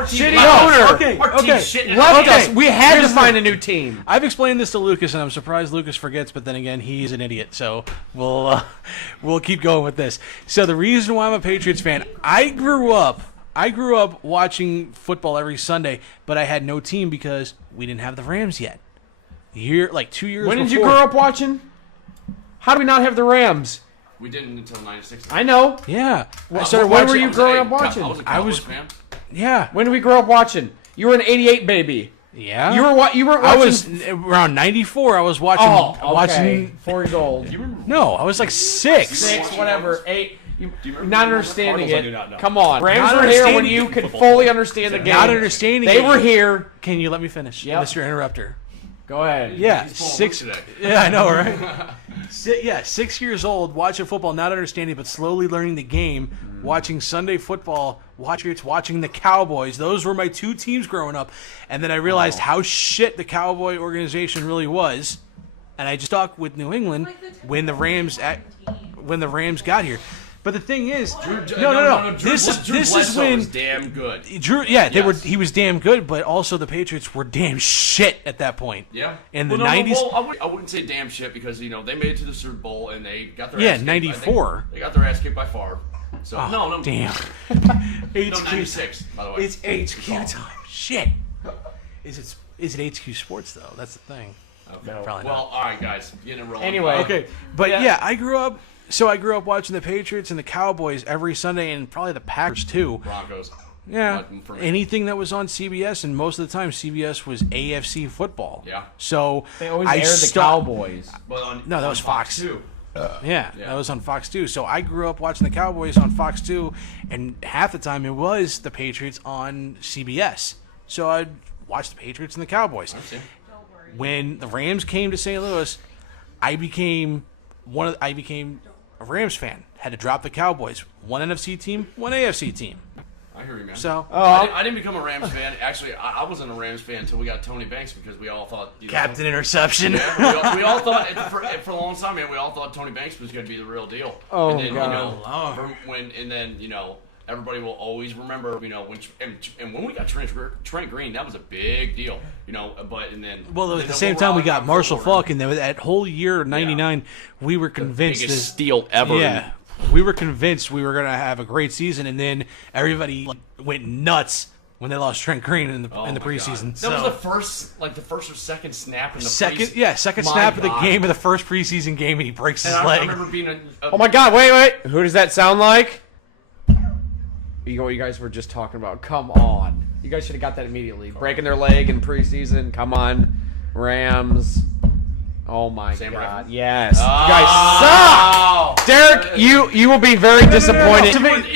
Shitty owner. Our team shit left us. We had to find a new team. I've explained this to Lucas, and I'm surprised Lucas forgets. But then again, he's an idiot. So we'll keep going with this. So the reason why I'm a Patriots fan, I grew up watching football every Sunday, but I had no team because we didn't have the Rams yet. 2 years. When did before. you grow up watching? How do we not have the Rams? We didn't until '96. I know. Yeah. So when were you growing up watching? I was a fan. Yeah. When did we grow up watching? You were an '88 baby. Yeah. You weren't watching. I was around '94. I was watching. Oh, okay. Watching. 4 years old. No, I was like 6. 6, whatever. 8. Not understanding Cardinals, it. Come on. Rams Not were here when understanding you could fully understand the game. Not understanding They it. were here. Can you let me finish, Yep. Mr. Interrupter? Go ahead. Yeah, He's pulling 6. today. Yeah, I know, right? 6 years old, watching football, not understanding, but slowly learning the game. Watching Sunday football, watching the Cowboys. Those were my two teams growing up, and then I realized how shit the Cowboy organization really was, and I just stuck with New England when the Rams got here. But the thing is, no. This is when was damn good. Drew. Yeah, he was damn good, but also the Patriots were damn shit at that point. Yeah. In the 90s. I wouldn't say damn shit because they made it to the Super Bowl and they got their Yeah, ass kicked. 94. They got their ass kicked by Favre. So no, damn. No, 96, by the way. It's HQ time. Shit. Is it HQ Sports though? That's the thing. Okay. Probably not. Well, all right, guys, getting it rolling. Anyway. Okay, but yeah, I grew up watching the Patriots and the Cowboys every Sunday, and probably the Packers too. Broncos. Yeah, For me. anything that was on CBS, and most of the time CBS was AFC football. Yeah. So They always I aired the stuck- Cowboys. But No, that was Fox. too. Yeah, that was on Fox 2. So I grew up watching the Cowboys on Fox 2, and half the time it was the Patriots on CBS. So I'd watch the Patriots and the Cowboys. When the Rams came to St. Louis, I became a Rams fan. Had to drop the Cowboys. One NFC team, one AFC team. I hear you, man. So I didn't become a Rams fan. Actually, I wasn't a Rams fan until we got Tony Banks because we all thought Captain Interception. Yeah, we all thought for a long time, man. We all thought Tony Banks was going to be the real deal. Oh, and then, God. Everybody will always remember, when we got Trent Green, that was a big deal, But and then Well, at the same time, we got Marshall Falk, and that whole year of '99, we were convinced biggest steal ever. Yeah, we were convinced we were going to have a great season, and then everybody went nuts when they lost Trent Green in the preseason. That was the first or second snap in the second preseason. snap of the game of the first preseason game, and he breaks his And I leg. remember being Oh my God! Wait! Who does that sound like? What you guys were just talking about. Come on. You guys should have got that immediately. Breaking their leg in preseason. Come on. Rams. Oh my Sam God. Bradford? Yes. You guys suck. Derek, you will be very disappointed.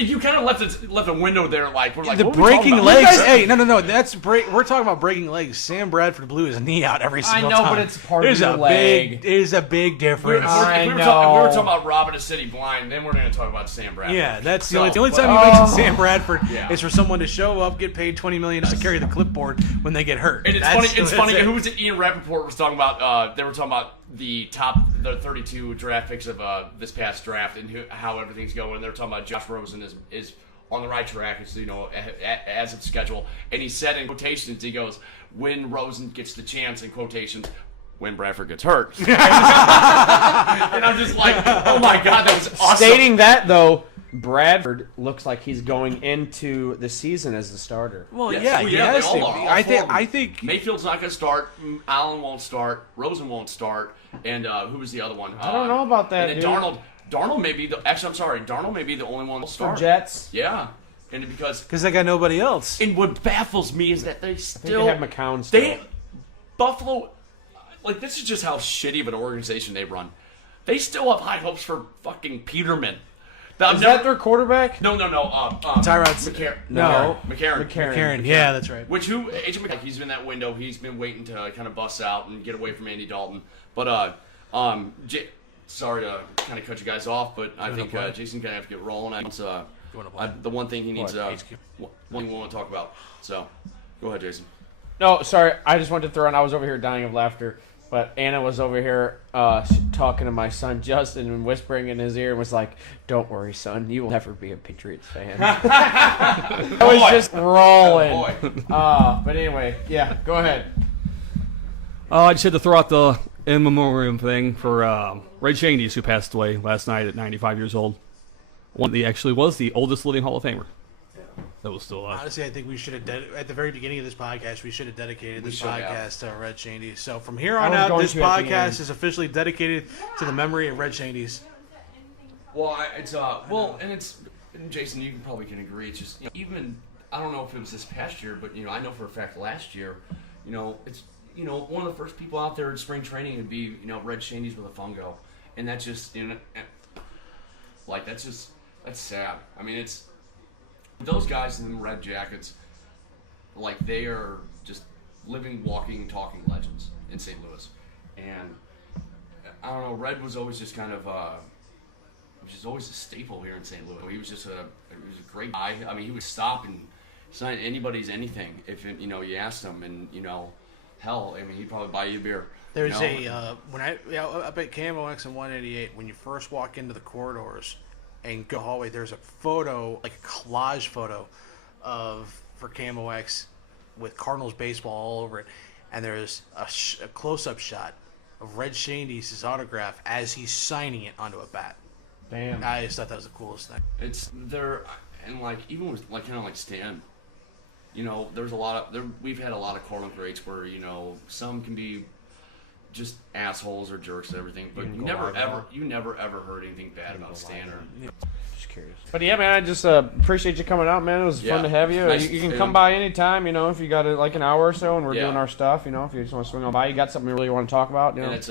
You kind of left a window there, like we're like The what are we talking breaking about? legs. Hey, no. That's We're talking about breaking legs. Sam Bradford blew his knee out every single time. know, but it's part of your leg. There's a big difference. I If we were know. talking about robbing a city blind, then we're going to talk about Sam Bradford. Yeah, that's So, the only but- time you mention Sam Bradford Yeah. is for someone to show up, get paid $20 million to carry the clipboard when they get hurt. And it's funny. Who was it? Ian Rappaport was talking about. They were talking about the 32 draft picks of this past draft and how everything's going. They're talking about Josh Rosen is on the right track, as of schedule. And he said in quotations, he goes, "When Rosen gets the chance," in quotations, when Bradford gets hurt. And I'm just like, oh my God, that was awesome. Stating that, though, Bradford looks like he's going into the season as the starter. Well, Yes. yeah, Well, he they has all to. are. All I four of them. think Mayfield's not going to start. Allen won't start. Rosen won't start. And who was the other one? I don't know about that, And then dude. Darnold may be the. Actually, I'm sorry. Darnold may be the only one to For start. Jets, Yeah, and because they got nobody else. and what baffles me is that they I think still they have McCown still. Buffalo. Like this is just how shitty of an organization they run. They still have high hopes for fucking Peterman. Is that their quarterback? No. Tyrod's- McCarron. Karen, yeah, that's right. Which Agent McCarron, he's in that window. He's been waiting to kind of bust out and get away from Andy Dalton. But sorry to kind of cut you guys off, but I think Jason kind of have to get rolling. The one thing he needs, one thing we want to talk about. So, go ahead, Jason. No, sorry. I just wanted to throw in. I was over here dying of laughter, but Anna was over here talking to my son Justin and whispering in his ear and was like, "Don't worry, son. You will never be a Patriots fan." I was just rolling. But anyway, yeah. Go ahead. I just had to throw out the in memoriam thing for Ray Chandies, who passed away last night at 95 years old. He actually was the oldest living Hall of Famer. That was still alive. Honestly, I think we should have, at the very beginning of this podcast, we should have dedicated this should have. podcast to Red Shandy. So from here on was out, going this to at the end. podcast is officially dedicated to the memory of Red Shandy's. Well, and Jason, you probably can agree. It's just even I don't know if it was this past year, but I know for a fact last year, it's one of the first people out there in spring training would be Red Shandy's with a fungo, and that's just that's sad. I mean, it's those guys in the red jackets, like they are just living, walking, talking legends in St. Louis. And I don't know, Red was always just kind of, which is always a staple here in St. Louis. He was just he was a great guy. I mean, he would stop and sign anybody's anything if it, you asked him, and hell, I mean, he'd probably buy you a beer. There's when up at KMOX in 188, when you first walk into the corridors and go hallway, there's a photo, like a collage photo for KMOX with Cardinals baseball all over it, and there's a close-up shot of Red Shandy's autograph as he's signing it onto a bat. Damn. I just thought that was the coolest thing. It's there, and like even with like kind of like Stan, there's a lot of we've had a lot of Cardinal greats where some can be just assholes or jerks and everything, but you never ever heard anything bad about Stan or. Just curious. But yeah, man, I just appreciate you coming out, man. It was fun to have you. Nice. You can come by anytime, if you got like an hour or so, and we're doing our stuff. If you just want to swing on by, you got something you really want to talk about. And it's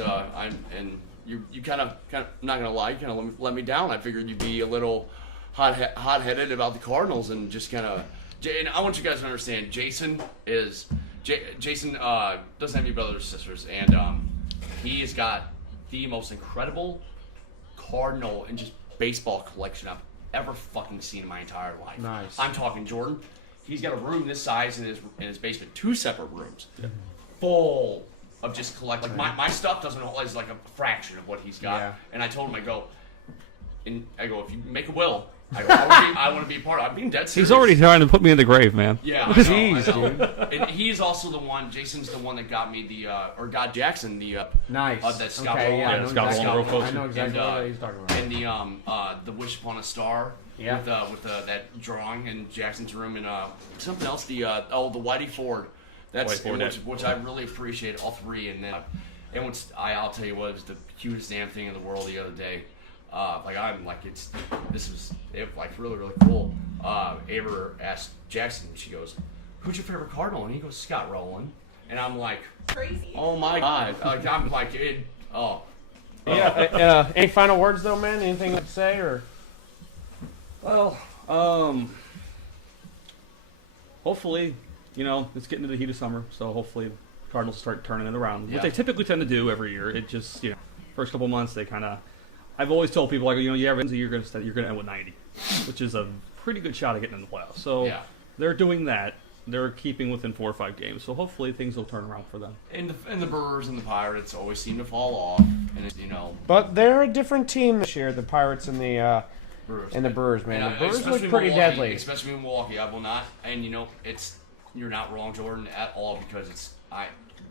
you kind of I'm not gonna lie, you kind of let me down. I figured you'd be a little hot-headed about the Cardinals and just kind of. And I want you guys to understand, Jason doesn't have any brothers or sisters, and he's got the most incredible Cardinal and just baseball collection I've ever fucking seen in my entire life. Nice. I'm talking Jordan. He's got a room this size in his basement, 2 separate rooms, full of just collect. Like my stuff is like a fraction of what he's got. Yeah. And I told him, I go, if you make a will, I want to be a part of it. I'm being dead serious. He's already trying to put me in the grave, man. Yeah, I know. And he's also the one. Jason's the one that got me or got Jackson nice. That Scott Okay, Ball. yeah, Scott Ball real close. I know exactly what he's talking about. And the Wish Upon a Star. Yeah. With that drawing in Jackson's room, and something else. The Whitey Ford. That's Whitey Ford, which I really appreciate, all 3. And I'll tell you what, it was the cutest damn thing in the world the other day. This was really, really cool. Aver asked Jackson, she goes, "Who's your favorite Cardinal?" And he goes, "Scott Rowland." And I'm like, Crazy. "Oh my God!" I'm like, Yeah. Any final words though, man? Anything to say or? Well, hopefully, it's getting to the heat of summer, so hopefully Cardinals start turning it around. Yeah. What they typically tend to do every year, it just, first couple months they kind of. I've always told people, you have you're going to end with 90, which is a pretty good shot at getting in the playoffs. So they're doing that. They're keeping within 4 or 5 games. So hopefully things will turn around for them. And the Brewers and the Pirates always seem to fall off, and But they're a different team this year. The Pirates and the Brewers, man. The Brewers look pretty deadly. Especially in Milwaukee. I will not, and you're not wrong, Jordan, at all, because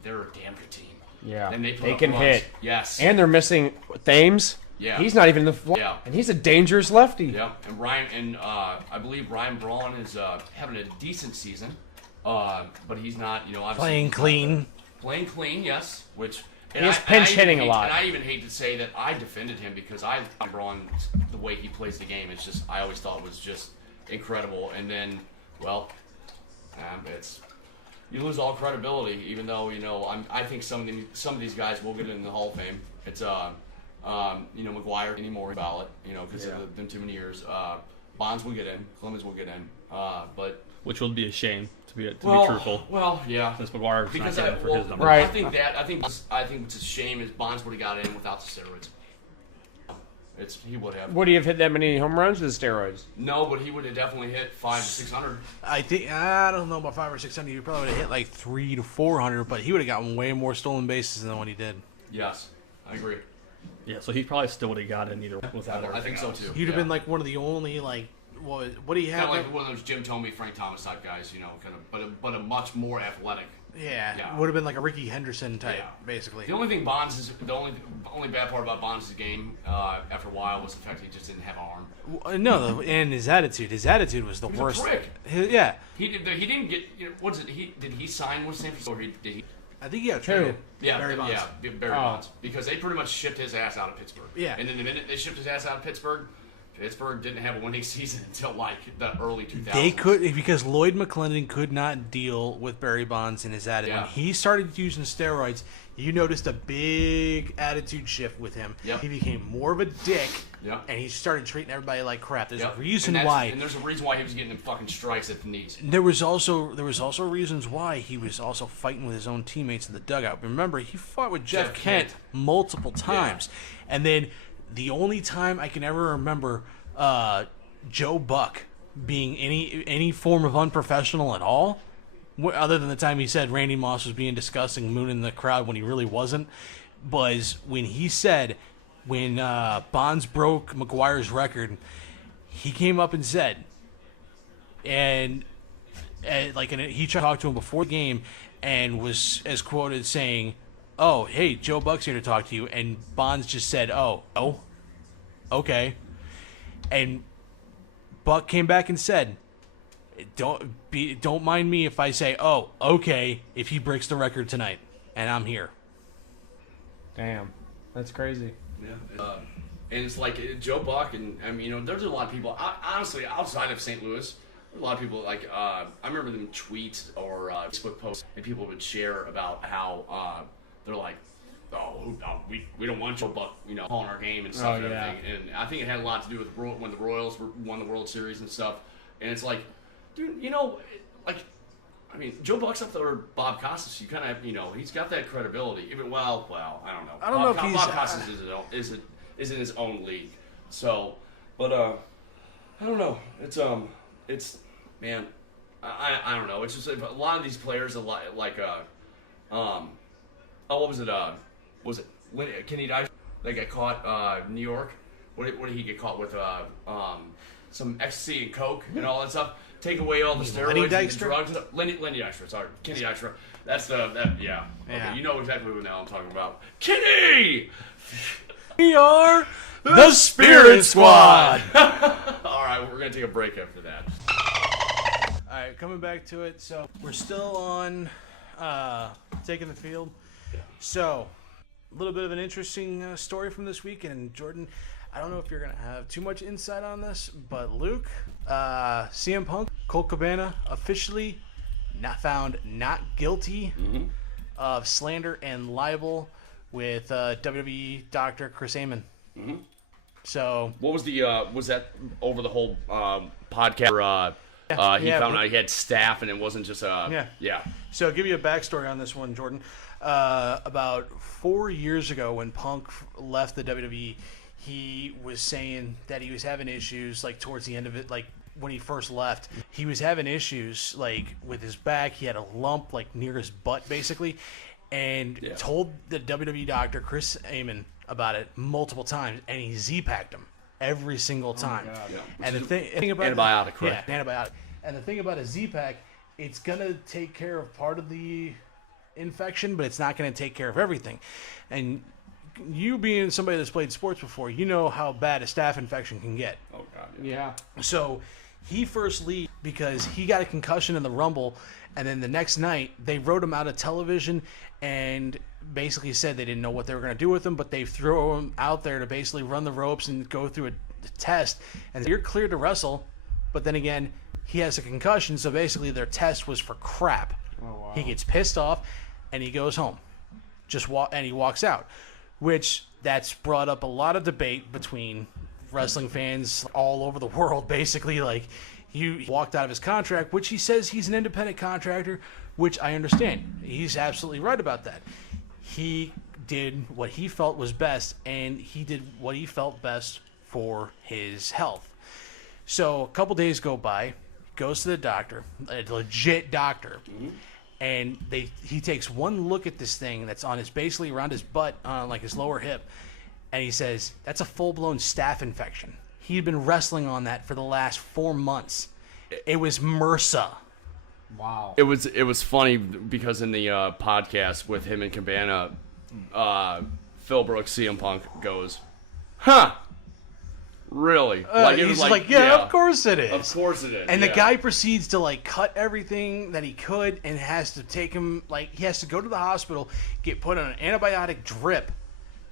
they're a damn good team. Yeah, and they can runs. hit. Yes, and they're missing Thames. Yeah, he's not even and he's a dangerous lefty. Yeah, and I believe Ryan Braun is having a decent season, but he's not, obviously Playing clean. Playing clean, yes. Which he's pinch hitting a lot. And I even hate to say that I defended him because Braun, the way he plays the game, it's just I always thought it was just incredible. And then, you lose all credibility, even though I think some of these guys will get in the Hall of Fame. It's McGuire anymore ballot, because it's been too many years. Bonds will get in, Clemens will get in, but which would be a shame to be truthful. Well, yeah, since McGuire's not getting for his number. Right. I think it's a shame is Bonds would have got in without the steroids. He would have. Would he have hit that many home runs with the steroids? No, but he would have definitely hit 500 to 600. I don't know about 500 or 600. He probably would have hit like 300 to 400, but he would have gotten way more stolen bases than what he did. Yes, I agree. Yeah, so he probably still would have got in either without. I think so too. He'd have been like one of the only what do you have? Kind of like one of those Jim Thome, Frank Thomas type guys, but a much more athletic. Yeah. Would have been like a Ricky Henderson type, basically. The only thing the only bad part about Bonds' game after a while was the fact that he just didn't have an arm. No, and his attitude. His attitude was the worst. A prick. Yeah. He didn't get. What's it? Did he sign with San Francisco? Or did he? I think he got traded. Yeah, Barry Bonds. Barry Bonds, because they pretty much shipped his ass out of Pittsburgh. Yeah. And then the minute they shipped his ass out of Pittsburgh, Pittsburgh didn't have a winning season until like the early 2000s. They could, because Lloyd McClendon could not deal with Barry Bonds and his attitude. Yeah. When he started using steroids, you noticed a big attitude shift with him. Yep. He became more of a dick, Yep. and he started treating everybody like crap. There's Yep. a reason and why. And there's a reason why he was getting them fucking strikes at the knees. There was also reasons why he was also fighting with his own teammates in the dugout. Remember, he fought with Jeff Kent multiple times, and then the only time I can ever remember Joe Buck being any form of unprofessional at all, other than the time he said Randy Moss was being disgusting, mooning the crowd when he really wasn't, was when he said when Bonds broke McGuire's record, he came up and said, and he tried to talk to him before the game and was as quoted saying, "Oh, hey, Joe Buck's here to talk to you," and Bonds just said, "Oh, okay," and Buck came back and said, "Don't mind me if I say, oh, okay, if he breaks the record tonight, and I'm here." Damn, that's crazy. Yeah. And it's like Joe Buck, and I mean, there's a lot of people. Honestly, outside of St. Louis, a lot of people like. I remember them tweets or Facebook posts, and people would share about how they're like, "Oh, we don't want Joe Buck, calling our game and stuff and everything." And I think it had a lot to do with when the Royals won the World Series and stuff. And it's like, dude, I mean, Joe Buck's up there with Bob Costas. You kind of, he's got that credibility. I don't know. I don't know if he's Bob Costas isn't his own league. So, but I don't know. It's man, I don't know. It's just a lot of these players, what was it? Was it Kenny Dykstra? They got caught New York. What did he get caught with? Some ecstasy and coke and all that stuff. Take away all the steroids and the drugs. Lenny Dykstra, sorry, Kenny Dykstra. That's yeah. Okay, you know exactly who now I'm talking about. Kenny. We are the Spirit Squad. All right, we're gonna take a break after that. All right, coming back to it. So we're still on taking the field. So a little bit of an interesting story from this week, and Jordan, I don't know if you're going to have too much insight on this, but Luke, CM Punk, Colt Cabana, officially found not guilty of slander and libel with WWE doctor Chris Amon. Mm-hmm. So what was was that over the whole podcast? He found out he had staff, and it wasn't just yeah. So I'll give you a backstory on this one, Jordan. About 4 years ago, when Punk left the WWE, he was saying that he was having issues, like, towards the end of it, like, when he first left. He was having issues, like, with his back. He had a lump, like, near his butt, basically, and told the WWE doctor, Chris Amon, about it multiple times, and he Z-packed him every single time. And the thing about antibiotic, correct? Yeah, antibiotic. And the thing about a Z-pack, it's going to take care of part of the infection, but it's not going to take care of everything. And you being somebody that's played sports before, you know how bad a staph infection can get. Oh, God. Yeah. So he first leave because he got a concussion in the Rumble, and then the next night they wrote him out of television and basically said they didn't know what they were going to do with him, but they threw him out there to basically run the ropes and go through a test, and you're cleared to wrestle. But then again, he has a concussion, so basically their test was for crap. Oh, wow. He gets pissed off and he goes home, and he walks out, which that's brought up a lot of debate between wrestling fans all over the world. Basically, like, he walked out of his contract, which he says he's an independent contractor, which I understand. He's absolutely right about that. He did what he felt was best, and he did what he felt best for his health. So a couple days go by, goes to the doctor, a legit doctor, and he takes one look at this thing that's on his, basically around his butt, like his lower hip, and he says, that's a full-blown staph infection. He'd been wrestling on that for the last 4 months. It was MRSA. Wow. It was funny because in the podcast with him and Cabana, Phil Brooks, CM Punk, goes, huh, really? It was like, yeah, of course it is. Of course it is. And the guy proceeds to, like, cut everything that he could and has to take him, like, he has to go to the hospital, get put on an antibiotic drip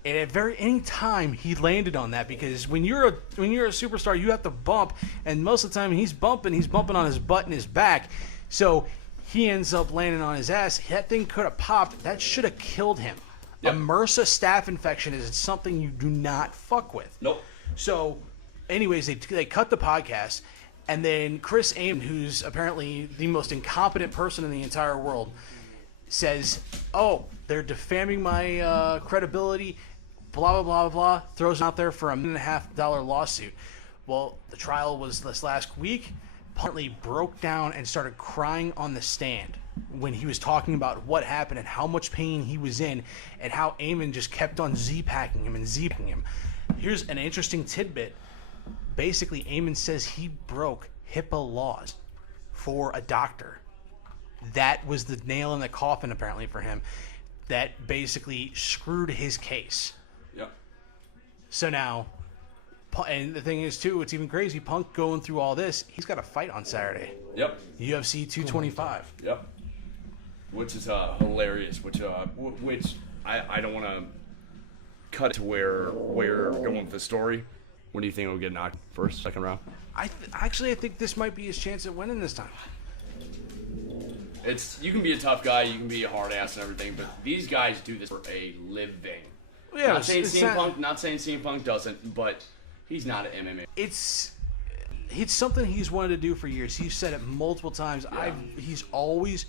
And at any time he landed on that, because when you're a superstar, you have to bump, and most of the time he's bumping on his butt and his back. So he ends up landing on his ass. That thing could have popped. That should have killed him. Yep. A MRSA staph infection is something you do not fuck with. Nope. So, anyways, they cut the podcast, and then Chris Amon, who's apparently the most incompetent person in the entire world, says, "Oh, they're defaming my credibility." Blah, blah, blah, blah, throws it out there for a $1.5 million lawsuit. Well, the trial was this last week. Apparently broke down and started crying on the stand when he was talking about what happened and how much pain he was in, and how Amon just kept on Z-packing him. Here's an interesting tidbit. Basically, Amon says he broke HIPAA laws for a doctor. That was the nail in the coffin, apparently, for him. That basically screwed his case. Yep. So now, and the thing is, too, it's even crazy. Punk going through all this, he's got a fight on Saturday. Yep. UFC 225. Yep. Which is hilarious. Which I don't want to cut to where we're going with the story. When do you think he'll get knocked first, second round? I think this might be his chance at winning this time. You can be a tough guy, you can be a hard ass and everything, but these guys do this for a living. Yeah, not saying CM Punk doesn't, but he's not an MMA. It's something he's wanted to do for years. He's said it multiple times. Yeah. He's always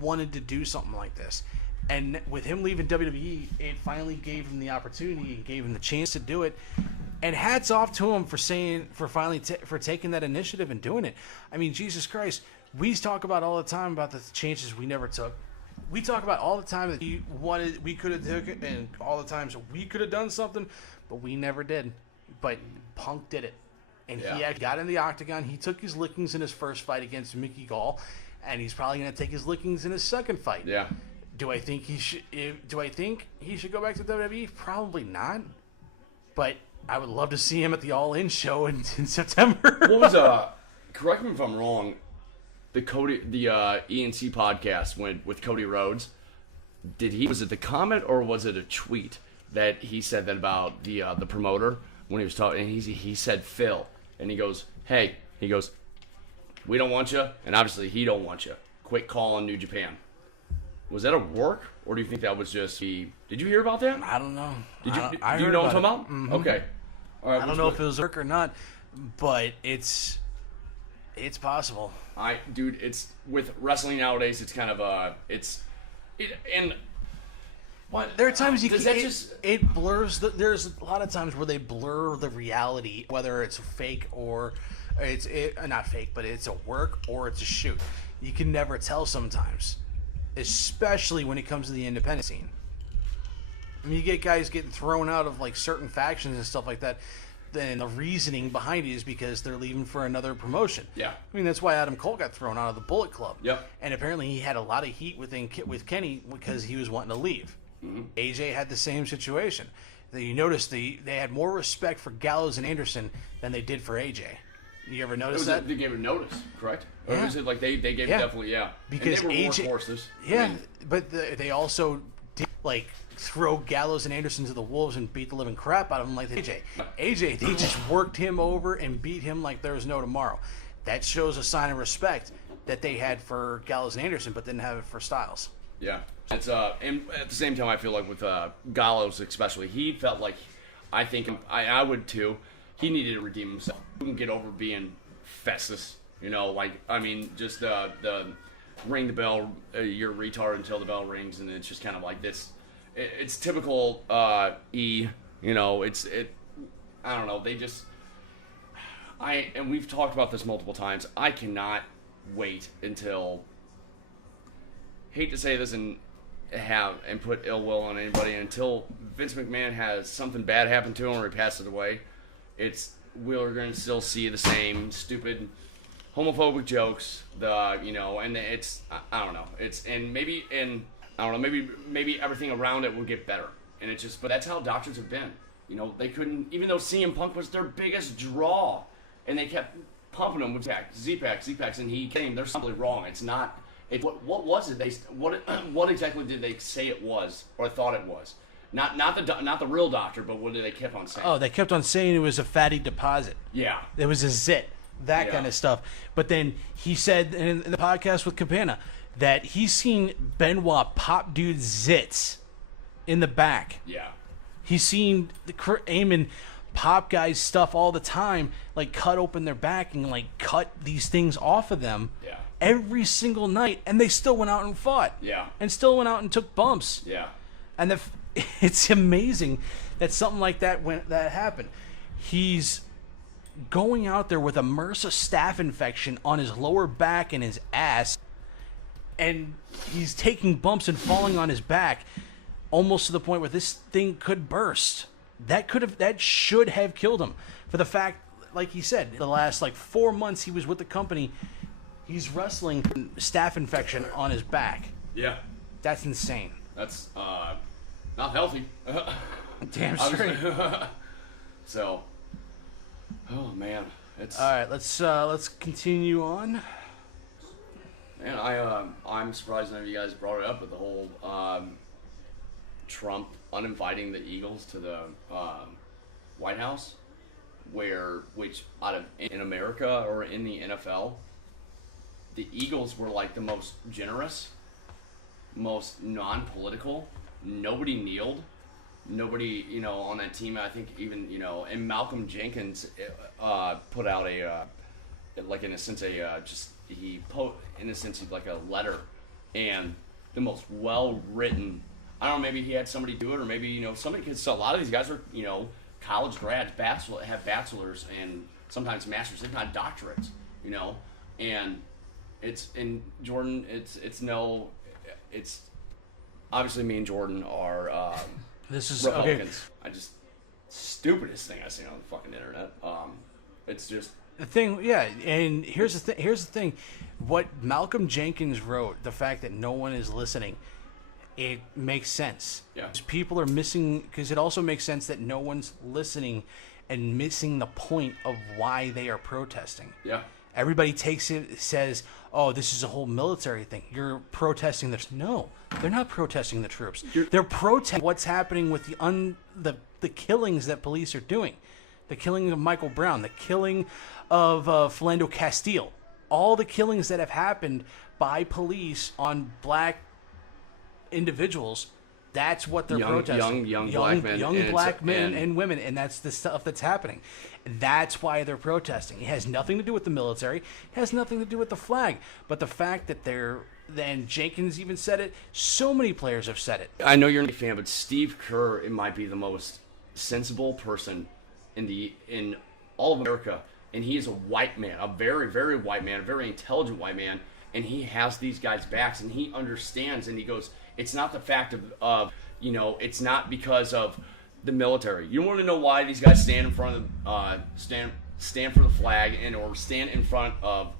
wanted to do something like this. And with him leaving WWE, it finally gave him the opportunity and gave him the chance to do it. And hats off to him for taking that initiative and doing it. I mean, Jesus Christ, we talk about all the time about the chances we never took. We talk about all the time that we could have took it, and all the times we could have done something, but we never did. But Punk did it. And he actually got in the octagon. He took his lickings in his first fight against Mickey Gall, and he's probably going to take his lickings in his second fight. Yeah. Do I think he should go back to WWE? Probably not. But I would love to see him at the All In show in September. What was correct me if I'm wrong, the ENC podcast with Cody Rhodes, was it the comment or was it a tweet that he said that about the promoter when he was talking, and he said Phil, and he goes, we don't want you, and obviously he don't want you. Quit calling New Japan. Was that a work, or do you think that was just did you hear about that? I don't know. Do you know what I'm heard talking about? Mm-hmm. Okay. All right. I don't know if it was work or not, but it's possible. It's with wrestling nowadays. It's kind of and what there are times it blurs. There's a lot of times where they blur the reality, whether it's fake or it's not fake, but it's a work or it's a shoot. You can never tell sometimes, especially when it comes to the independent scene. I mean, you get guys getting thrown out of like certain factions and stuff like that. Then the reasoning behind it is because they're leaving for another promotion. Yeah. I mean, that's why Adam Cole got thrown out of the Bullet Club. Yep. And apparently he had a lot of heat with Kenny because he was wanting to leave. Mm-hmm. AJ had the same situation. You notice they had more respect for Gallows and Anderson than they did for AJ. You ever notice that? They gave him notice, correct? Or Yeah. was it like they gave him definitely, Because and they were AJ workhorses. Yeah, I mean, but they also did like throw Gallows and Anderson to the wolves and beat the living crap out of him like AJ. AJ, they just worked him over and beat him like there was no tomorrow. That shows a sign of respect that they had for Gallows and Anderson, but didn't have it for Styles. Yeah, it's and at the same time, I feel like with Gallows especially, he felt like, I think I would too. He needed to redeem himself. He couldn't get over being Festus, just the ring the bell, you're a retard until the bell rings, and it's just kind of like this. It's typical E. I don't know. They just and we've talked about this multiple times. I cannot wait until. Hate to say this and put ill will on anybody, until Vince McMahon has something bad happen to him or he passes away. We're going to still see the same stupid homophobic jokes. And it's I don't know. Maybe everything around it will get better. And it's just, but that's how doctors have been. They couldn't, even though CM Punk was their biggest draw, and they kept pumping him with Z-Packs, and he came. There's something wrong. It's not. What was it? What exactly did they say it was or thought it was? Not the real doctor, but what did they kept on saying? Oh, they kept on saying it was a fatty deposit. Yeah. It was a zit, that kind of stuff. But then he said in the podcast with Cabana that he's seen Benoit pop dude's zits in the back. Yeah. He's seen Eamon pop guys' stuff all the time, like cut open their back and like cut these things off of them every single night, and they still went out and fought. Yeah. And still went out and took bumps. Yeah. And it's amazing that something like that happened. He's going out there with a MRSA staph infection on his lower back and his ass, and he's taking bumps and falling on his back, almost to the point where this thing could burst. That should have killed him. For the fact, like he said, the last 4 months he was with the company, he's wrestling staph infection on his back. Yeah. That's insane. That's not healthy. Damn straight. So, oh man, it's all right. Let's continue on. Man, I'm surprised none of you guys brought it up with the whole Trump uninviting the Eagles to the White House, which in America or in the NFL, the Eagles were like the most generous, most non-political. Nobody kneeled. Nobody, on that team. I think even and Malcolm Jenkins put out like a letter, and the most well-written. I don't know, maybe he had somebody do it, or maybe, somebody, because a lot of these guys are, college grads, have bachelors, and sometimes masters, if not doctorates, and it's, in Jordan, it's obviously me and Jordan are, this is Republicans. Okay. Stupidest thing I've seen on the fucking internet. It's just. The thing, yeah, and here's the thing. What Malcolm Jenkins wrote, the fact that no one is listening, it makes sense. Yeah. People are missing, because it also makes sense that no one's listening and missing the point of why they are protesting. Yeah. Everybody says, oh, this is a whole military thing. You're protesting this. No, they're not protesting the troops. They're protesting what's happening with the killings that police are doing. The killing of Michael Brown, the killing of Philando Castile. All the killings that have happened by police on black individuals, that's what they're protesting. Young black men and women, and that's the stuff that's happening. That's why they're protesting. It has nothing to do with the military. It has nothing to do with the flag. But the fact that then Jenkins even said it. So many players have said it. I know you're a fan, but Steve Kerr, it might be the most sensible person in all of America, and he is a white man, a very, very white man, a very intelligent white man, and he has these guys' backs, and he understands, and he goes, it's not the fact of it's not because of the military. You want to know why these guys stand in front of stand for the flag or stand in front of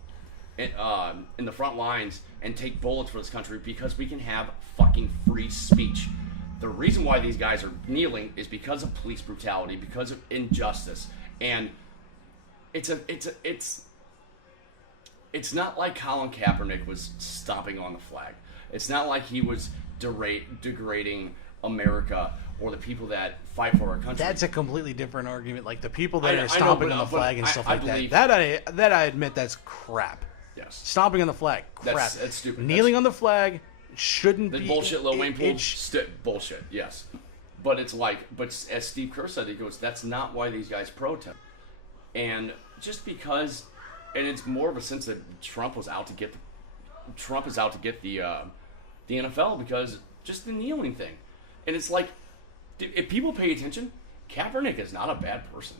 in the front lines and take bullets for this country? Because we can have fucking free speech. The reason why these guys are kneeling is because of police brutality, because of injustice, and it's not like Colin Kaepernick was stomping on the flag. It's not like he was degrading America or the people that fight for our country. That's a completely different argument. Like the people that are stomping on the flag and stuff like that. That I admit that's crap. Yes. Stomping on the flag, crap. That's stupid. Kneeling on the flag shouldn't be. Bullshit Lil Wayne pulled. Bullshit, yes. But it's but as Steve Kerr said, he goes, that's not why these guys protest. And just because, and it's more of a sense that Trump is out to get the NFL, because just the kneeling thing. And it's like, if people pay attention, Kaepernick is not a bad person.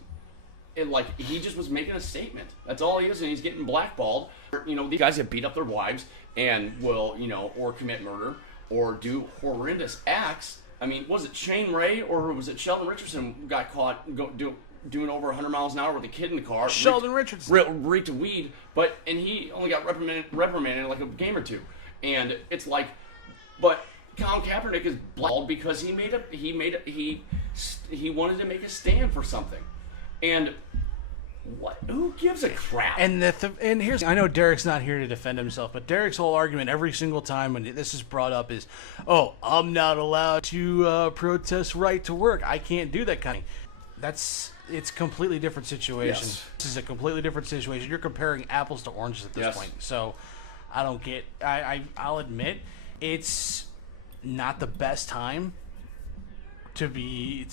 He just was making a statement. That's all he is, and he's getting blackballed. These guys have beat up their wives and will, or commit murder or do horrendous acts. I mean, was it Shane Ray or was it Sheldon Richardson got caught doing over 100 miles an hour with a kid in the car? Sheldon Richardson reeked of weed, and he only got reprimanded like a game or two. And it's like, but Colin Kaepernick is blackballed because he wanted to make a stand for something. And What? Who gives a crap? And and here's, I know Derek's not here to defend himself, but Derek's whole argument every single time when this is brought up is, oh, I'm not allowed to protest right to work. I can't do that kind of thing. It's a completely different situation. Yes. This is a completely different situation. You're comparing apples to oranges at this Yes. point. So I don't get, I'll admit, it's not the best time to be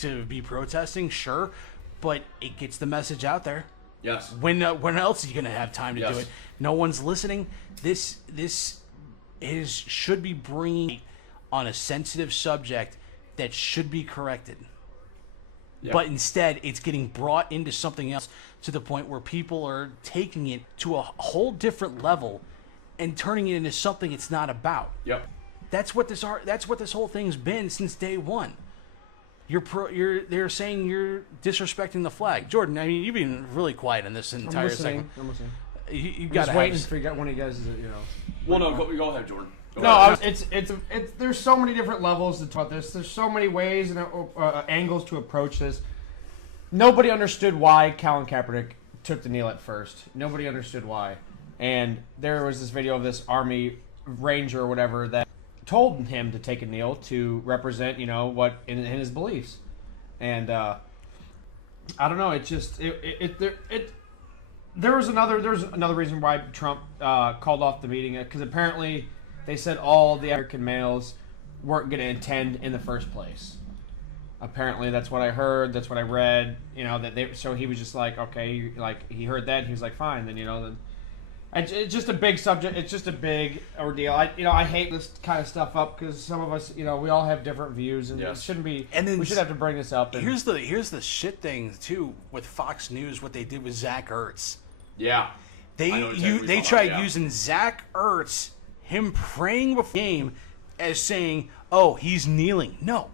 protesting, sure, but it gets the message out there. Yes. When else are you gonna have time to Yes. do it? No one's listening. This should be bringing on a sensitive subject that should be corrected. Yep. But instead, it's getting brought into something else to the point where people are taking it to a whole different level and turning it into something it's not about. Yep. That's what this whole thing's been since day one. They're saying you're disrespecting the flag. Jordan, I mean, you've been really quiet in this entire segment. I'm listening. You I'm got just to waiting for one of you guys to, Well, no, go ahead, Jordan. Go No, ahead. it's there's so many different levels to talk about this. There's so many ways and angles to approach this. Nobody understood why Colin Kaepernick took the kneel at first. Nobody understood why. And there was this video of this Army Ranger or whatever that told him to take a kneel to represent, what in his beliefs. And I don't know. It just there's another reason why Trump called off the meeting, because apparently they said all the American males weren't going to attend in the first place. Apparently, that's what I heard. That's what I read. So he was just like, okay, like he heard that, and he was like, fine. Then it's just a big subject. It's just a big ordeal. I hate this kind of stuff up because some of us, we all have different views, and Yes. it shouldn't be. And then we should have to bring this up. And, Here's the shit thing too with Fox News. What they did with Zach Ertz. Yeah. I know exactly what They you're tried talking about, using Zach Ertz, him praying before the game, as saying, "Oh, he's kneeling." No,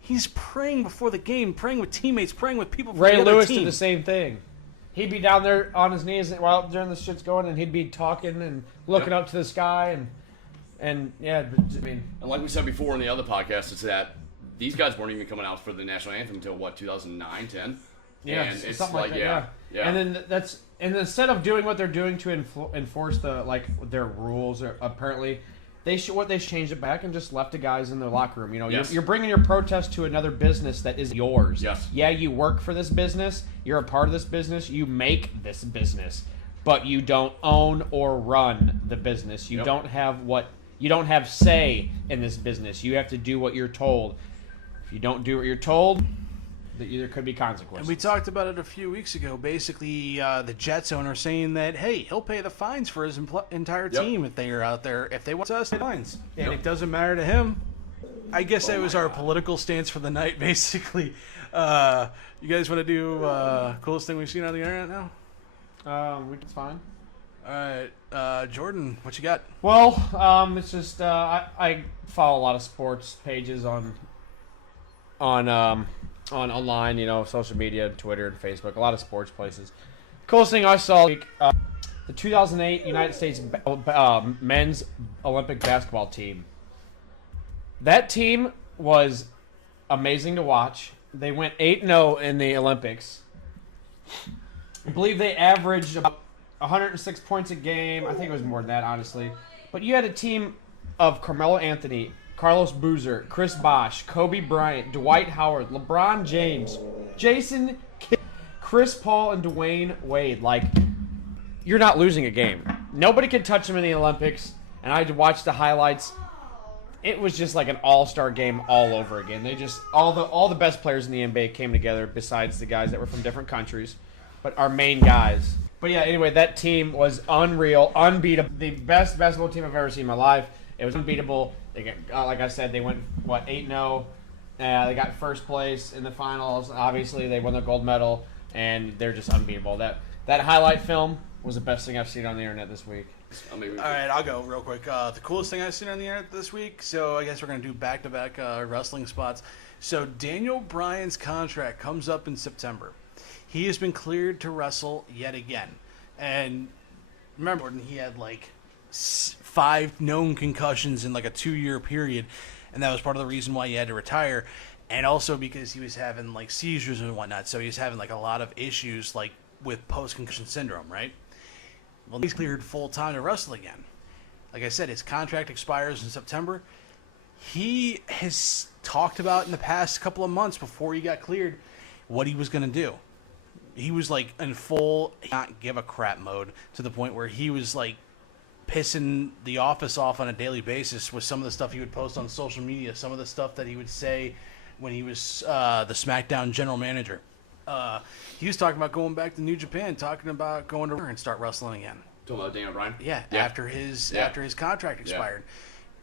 he's praying before the game, praying with teammates, praying with people from Ray the other Lewis team. did the same thing. He'd be down there on his knees while during the shit's going, and he'd be talking and looking up to the sky, and yeah, I mean, And like we said before in the other podcast, it's that these guys weren't even coming out for the national anthem until 2009, 10. yeah, And it's something like that, yeah. And then instead of doing what they're doing to enforce their rules, apparently they changed it back and just left the guys in the locker room. Yes. You're bringing your protest to another business that is yours. Yes. Yeah, you work for this business. You're a part of this business. You make this business, but you don't own or run the business. You Yep. don't have say in this business. You have to do what you're told. If you don't do what you're told, there could be consequences. And we talked about it a few weeks ago. Basically, the Jets owner saying that, hey, he'll pay the fines for his entire Yep. team if they are out there. If they want us, pay fines. And Yep. it doesn't matter to him. I guess that was our political stance for the night, basically. You guys want to do coolest thing we've seen on the internet now? It's fine. All right. Jordan, what you got? Well, it's just I follow a lot of sports pages on online, social media, Twitter and Facebook, a lot of sports places. Coolest thing I saw this week, the 2008 United States men's Olympic basketball team. That team was amazing to watch. They went 8-0 in the Olympics. I believe they averaged about 106 points a game. I think it was more than that, honestly. But you had a team of Carmelo Anthony, Carlos Boozer, Chris Bosh, Kobe Bryant, Dwight Howard, LeBron James, Jason Kidd, Chris Paul, and Dwayne Wade. Like, you're not losing a game. Nobody could touch them in the Olympics, and I watched the highlights. It was just like an all-star game all over again. They just all the best players in the NBA came together, besides the guys that were from different countries, but our main guys. But yeah, anyway, that team was unreal, unbeatable, the best basketball team I've ever seen in my life. It was unbeatable. They got, like I said, they went 8-0. They got first place in the finals. Obviously, they won the gold medal, and they're just unbeatable. That highlight film was the best thing I've seen on the internet this week. All right, I'll go real quick. The coolest thing I've seen on the internet this week, so I guess we're going to do back-to-back wrestling spots. So Daniel Bryan's contract comes up in September. He has been cleared to wrestle yet again. And remember, he had like 5 known concussions in like a 2-year period, and that was part of the reason why he had to retire. And also because he was having like seizures and whatnot, so he was having like a lot of issues like with post-concussion syndrome, right? Well, he's cleared full-time to wrestle again. Like I said, his contract expires in September. He has talked about in the past couple of months before he got cleared what he was going to do. He was like in full not give a crap mode to the point where he was like pissing the office off on a daily basis with some of the stuff he would post on social media, some of the stuff that he would say when he was the SmackDown general manager. He was talking about going back to New Japan, talking about going to and start wrestling again. Talking about Daniel Bryan? Yeah, Yeah. after his contract expired.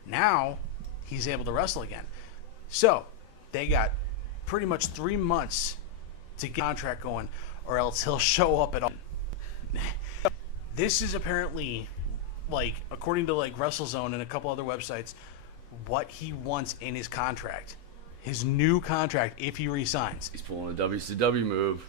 Now he's able to wrestle again. So they got pretty much 3 months to get the contract going, or else he'll show up at all. This is apparently, like, according to like WrestleZone and a couple other websites, what he wants in his contract. His new contract, if he resigns. He's pulling a WCW move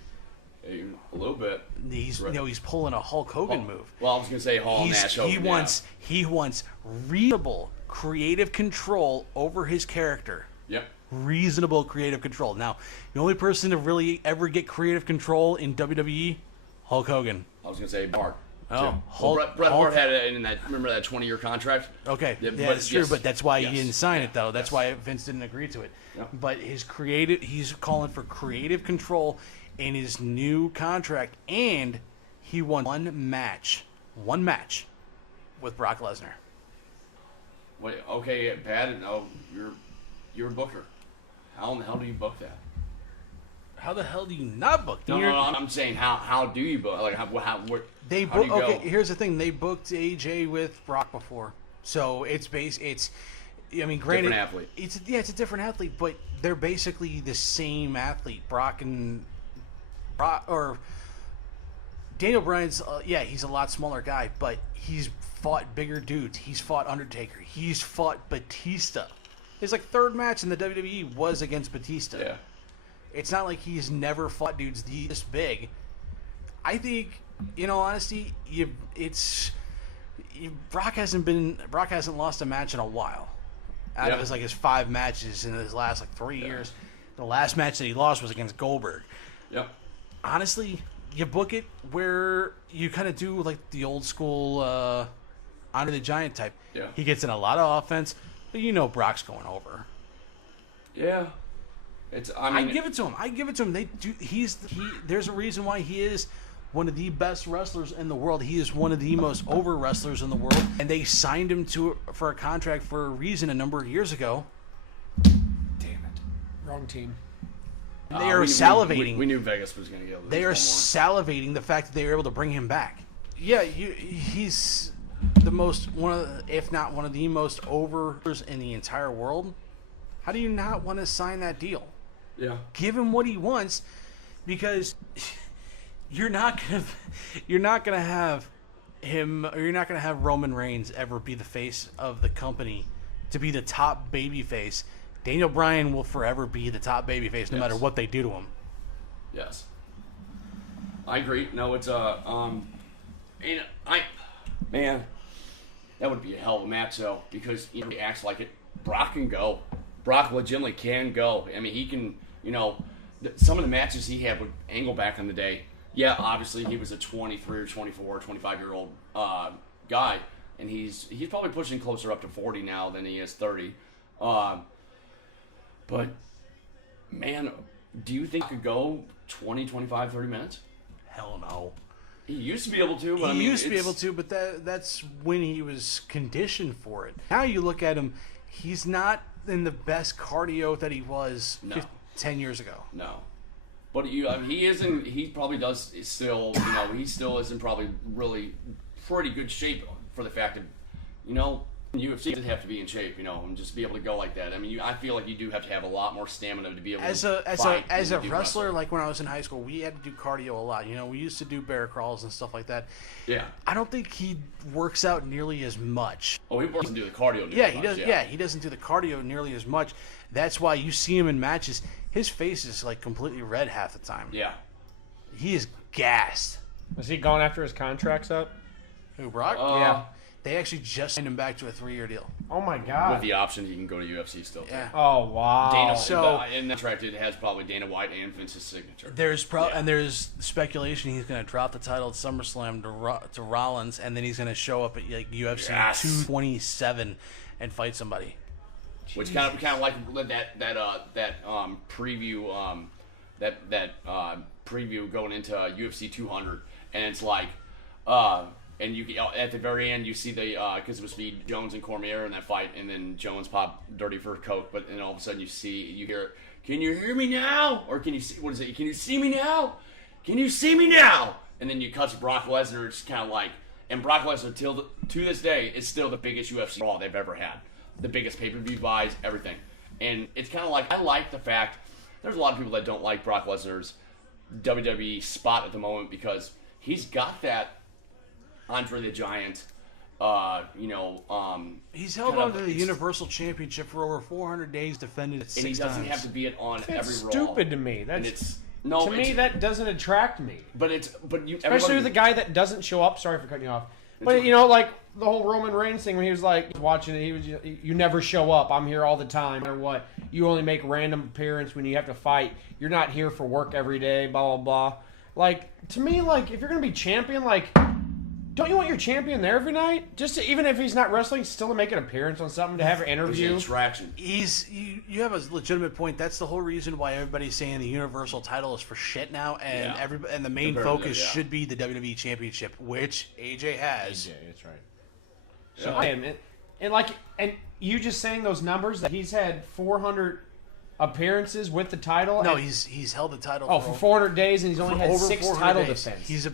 a little bit. He's pulling a Hulk Hogan move. Well, I was gonna say Hall Nash Hogan. He wants reasonable creative control over his character. Yep. Reasonable creative control. Now, the only person to really ever get creative control in WWE, Hulk Hogan. I was gonna say Bart. Oh, Bret Hart had it in that. Remember that 20-year contract? Okay, Yeah, yeah, but that's true, yes. but that's why Yes. he didn't sign it, though. That's Yes. why Vince didn't agree to it. Yep. But he's calling for creative control in his new contract, and he won one match with Brock Lesnar. Wait, okay, Pat. No, you're a booker. How in the hell do you book that? How the hell do you not book? No, I'm saying how do you book? Like how what? They how do book. you go? Okay, here's the thing. They booked AJ with Brock before, so it's I mean, granted, Different athlete. It's a different athlete, but they're basically the same athlete. Brock or Daniel Bryan's. He's a lot smaller guy, but he's fought bigger dudes. He's fought Undertaker. He's fought Batista. His like third match in the WWE was against Batista. Yeah. It's not like he's never fought dudes this big. I think, in all honesty, Brock hasn't lost a match in a while. Out of his 5 matches in his last 3 years, the last match that he lost was against Goldberg. Yep. Honestly, you book it where you kind of do like the old school Honor the Giant type. Yeah. He gets in a lot of offense, but Brock's going over. Yeah. I give it to him. There's a reason why he is one of the best wrestlers in the world. He is one of the most over wrestlers in the world, and they signed him for a contract for a reason a number of years ago. Damn it. Wrong team. They are salivating. We knew Vegas was going to get. They are salivating the fact that they were able to bring him back. Yeah, he's if not one of the most overs in the entire world. How do you not want to sign that deal? Yeah. Give him what he wants, because you're not gonna have him, or you're not gonna have Roman Reigns ever be the face of the company, to be the top baby face. Daniel Bryan will forever be the top baby face, no matter what they do to him. Yes. I agree. No, it's man, that would be a hell of a match though, because he acts like it. Brock can go. Brock legitimately can go. I mean, he can. Some of the matches he had with Angle back in the day. Yeah, obviously he was a 23 or 24 or 25-year-old guy, and he's probably pushing closer up to 40 now than he is 30. But man, do you think he could go 20, 25, 30 minutes? Hell no. He used to be able to. But He used to be able to, but that's when he was conditioned for it. Now you look at him, he's not in the best cardio that he was 10 years ago. No. But he isn't. He probably does still. He still isn't probably really pretty good shape for the fact of, UFC doesn't have to be in shape, and just be able to go like that. I mean, I feel like you do have to have a lot more stamina to be able to fight as a do wrestler. Like when I was in high school, we had to do cardio a lot. We used to do bear crawls and stuff like that. Yeah. I don't think he works out nearly as much. Oh, he doesn't do the cardio. He does. Yeah, he doesn't do the cardio nearly as much. That's why you see him in matches. His face is like completely red half the time. Yeah. He is gassed. Is he going after his contract's up? Who, Brock? Yeah. They actually just signed him back to a 3-year deal. Oh my God. With the option, he can go to UFC still. Yeah. Oh wow. Dana, So- in that contract, it has probably Dana White and Vince's signature. And there's speculation he's going to drop the title at SummerSlam to Rollins, and then he's going to show up at like UFC 227 and fight somebody. Which kind of like that preview preview going into UFC 200, and it's like and you at the very end you see the because it was be Jones and Cormier in that fight, and then Jones popped dirty for Coke, but then all of a sudden you hear, "Can you hear me now?" Or can you see, what is it? "Can you see me now? Can you see me now?" And then you cut to Brock Lesnar. It's kind of like, and Brock Lesnar to this day is still the biggest UFC Raw they've ever had, the biggest pay-per-view buys, everything. And it's kind of like, I like the fact there's a lot of people that don't like Brock Lesnar's WWE spot at the moment because he's got that Andre the Giant, He's held on to the Universal Championship for over 400 days, defended it 6 times. And he doesn't have to be it on That's every Raw. stupid to me. To me, that doesn't attract me. Especially with the guy that doesn't show up. Sorry for cutting you off. But like the whole Roman Reigns thing when he was like watching it, he was you never show up. I'm here all the time, no matter what. You only make random appearance when you have to fight. You're not here for work every day. Blah blah blah. Like to me, like if you're gonna be champion, like don't you want your champion there every night? Just to, even if he's not wrestling, still to make an appearance on something, to have an interview. Interaction. You have a legitimate point. That's the whole reason why everybody's saying the Universal title is for shit now, and and the main focus should be the WWE Championship, which AJ has. AJ, that's right. So, and you just saying those numbers that he's had 400 appearances with the title. No, he's held the title. For 400 days, and he's only had 6 title defenses. He's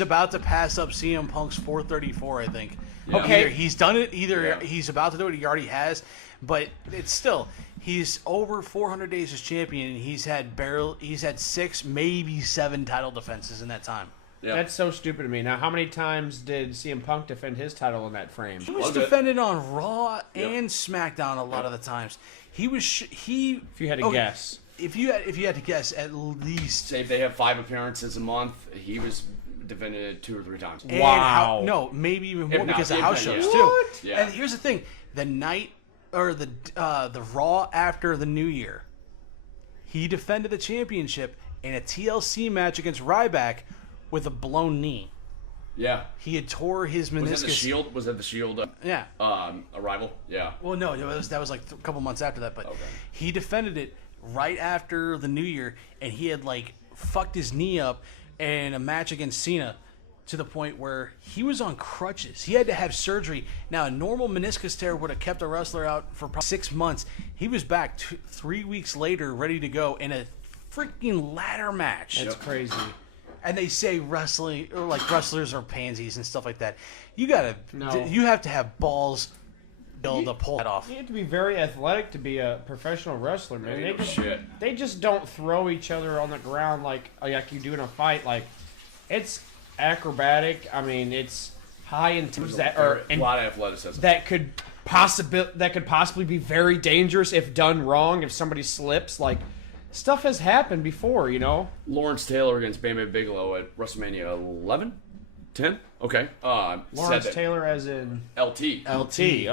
about to pass up CM Punk's 434, I think. Yeah. Okay, either he's done it. He's about to do it. He already has, but it's still he's over 400 days as champion. And he's had 6, maybe 7 title defenses in that time. Yeah. That's so stupid to me. Now, how many times did CM Punk defend his title in that frame? He was defended on Raw and SmackDown a lot of the times. If you had to guess. If you had to guess, at least. Say if they have 5 appearances a month, he was defended 2 or 3 times. Wow. No, maybe even more because of house shows too. What? Yeah. And here's the thing: the night or the Raw after the New Year, he defended the championship in a TLC match against Ryback with a blown knee. Yeah. He had tore his meniscus. Was that the Shield? Was that the Shield? Yeah. Arrival? Yeah. Well, no, that was like a couple months after that, but he defended it right after the New Year, and he had like fucked his knee up in a match against Cena to the point where he was on crutches. He had to have surgery. Now, a normal meniscus tear would have kept a wrestler out for probably 6 months. He was back 3 weeks later, ready to go in a freaking ladder match. That's crazy. And they say wrestling or like wrestlers are pansies and stuff like that. You have to have balls to pull that off. You have to be very athletic to be a professional wrestler, man. They just don't throw each other on the ground like you do in a fight. Like it's acrobatic. I mean, it's high intense a lot of athleticism that could possibly be very dangerous if done wrong. If somebody slips, like. Stuff has happened before, Lawrence Taylor against Bam Bam Bigelow at WrestleMania 11? 10? Okay. Lawrence Taylor as in... LT. Okay.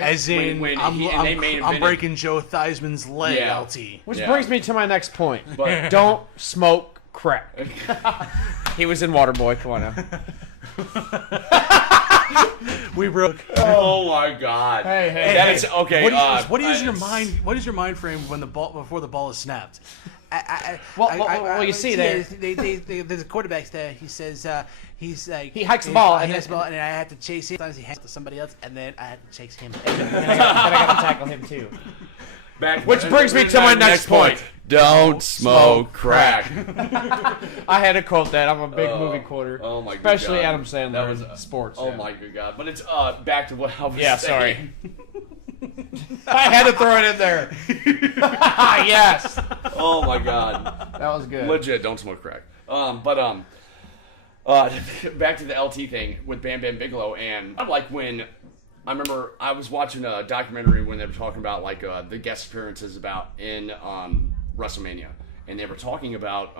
As in, I'm breaking Joe Theismann's leg, LT. Which brings me to my next point. But don't smoke crack. He was in Waterboy. Come on now. We broke. Oh my God! Hey. That is okay. What is your mind? What is your mind frame when before the ball is snapped? You see there. There's a quarterback there. He says he's like he hikes the ball, and I had to chase him. Sometimes he hangs to somebody else, and then I had to chase him. And I got to tackle him too. Which brings me to my next point. Don't smoke crack. I had to quote that. I'm a big movie quoter. Oh my god. Especially Adam Sandler. That was sports. Oh my good god. But it's back to what I was saying. Yeah, sorry. I had to throw it in there. Yes. Oh my god. That was good. Legit, don't smoke crack. Back to the LT thing with Bam Bam Bigelow, and I like when I remember I was watching a documentary when they were talking about like the guest appearances in WrestleMania, and they were talking about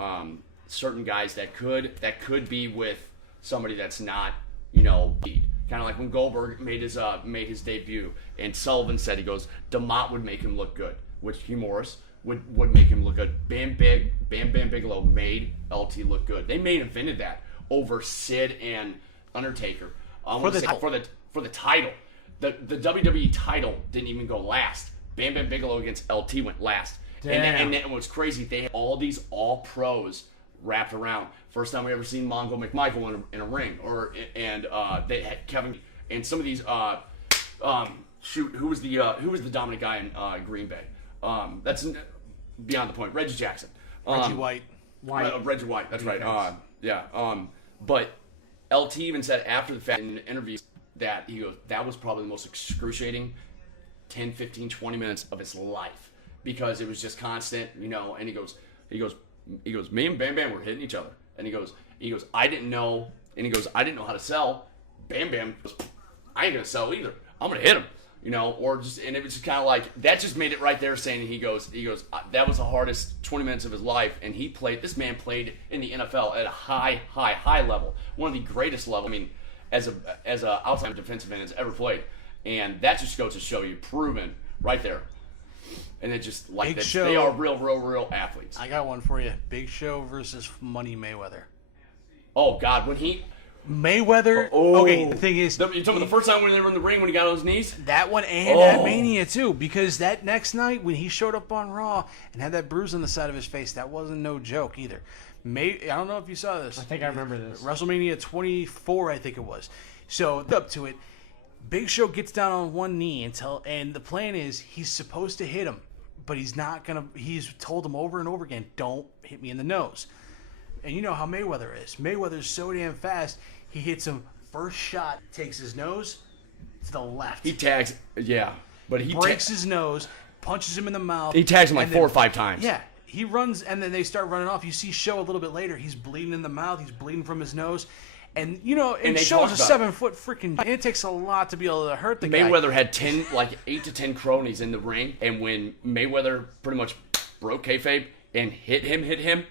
certain guys that could be with somebody that's not, kind Kind of like when Goldberg made his debut, and Sullivan said, he goes, DeMott would make him look good, which Hugh Morris would make him look good. Bam Bam Bigelow made LT look good. They invented that over Sid and Undertaker. For the title. The WWE title didn't even go last. Bam Bam Bigelow against LT went last. And what's crazy, they had all these all-pros wrapped around. First time we ever seen Mongo McMichael in a ring. And they had Kevin and some of these who was the dominant guy in Green Bay? That's beyond the point. Reggie Jackson. Reggie White. Reggie White, that's right. But LT even said after the fact in an interview that he goes, that was probably the most excruciating 10, 15, 20 minutes of his life, because it was just constant, and he goes, me and Bam Bam were hitting each other. And he goes, I didn't know how to sell. Bam Bam goes, I ain't gonna sell either. I'm gonna hit him. And it was just kind of like, that just made it right there saying, he goes, that was the hardest 20 minutes of his life. And this man played in the NFL at a high level. One of the greatest level. I mean, as a outside defensive end has ever played. And that just goes to show you, proven right there. And it just like that, they are real athletes. I got one for you. Big Show versus Money Mayweather. Oh God, Mayweather. Okay, the thing is, you're talking about the first time when they were in the ring when he got on his knees. That one and that Mania too, because that next night when he showed up on Raw and had that bruise on the side of his face, that wasn't no joke either. I don't know if you saw this. I think I remember this. WrestleMania 24, I think it was. So up to it, Big Show gets down on one knee and the plan is he's supposed to hit him, but he's not gonna. He's told him over and over again, don't hit me in the nose. And you know how Mayweather is. Mayweather's so damn fast, he hits him first shot, takes his nose to the left. He tags, but he breaks his nose, punches him in the mouth. He tags him like 4 or 5 times. Yeah, he runs, and then they start running off. You see Show a little bit later. He's bleeding in the mouth. He's bleeding from his nose. And, and Show's a 7-foot freaking... And it takes a lot to be able to hurt the guy. Mayweather had 8 to 10 cronies in the ring, and when Mayweather pretty much broke kayfabe and hit him,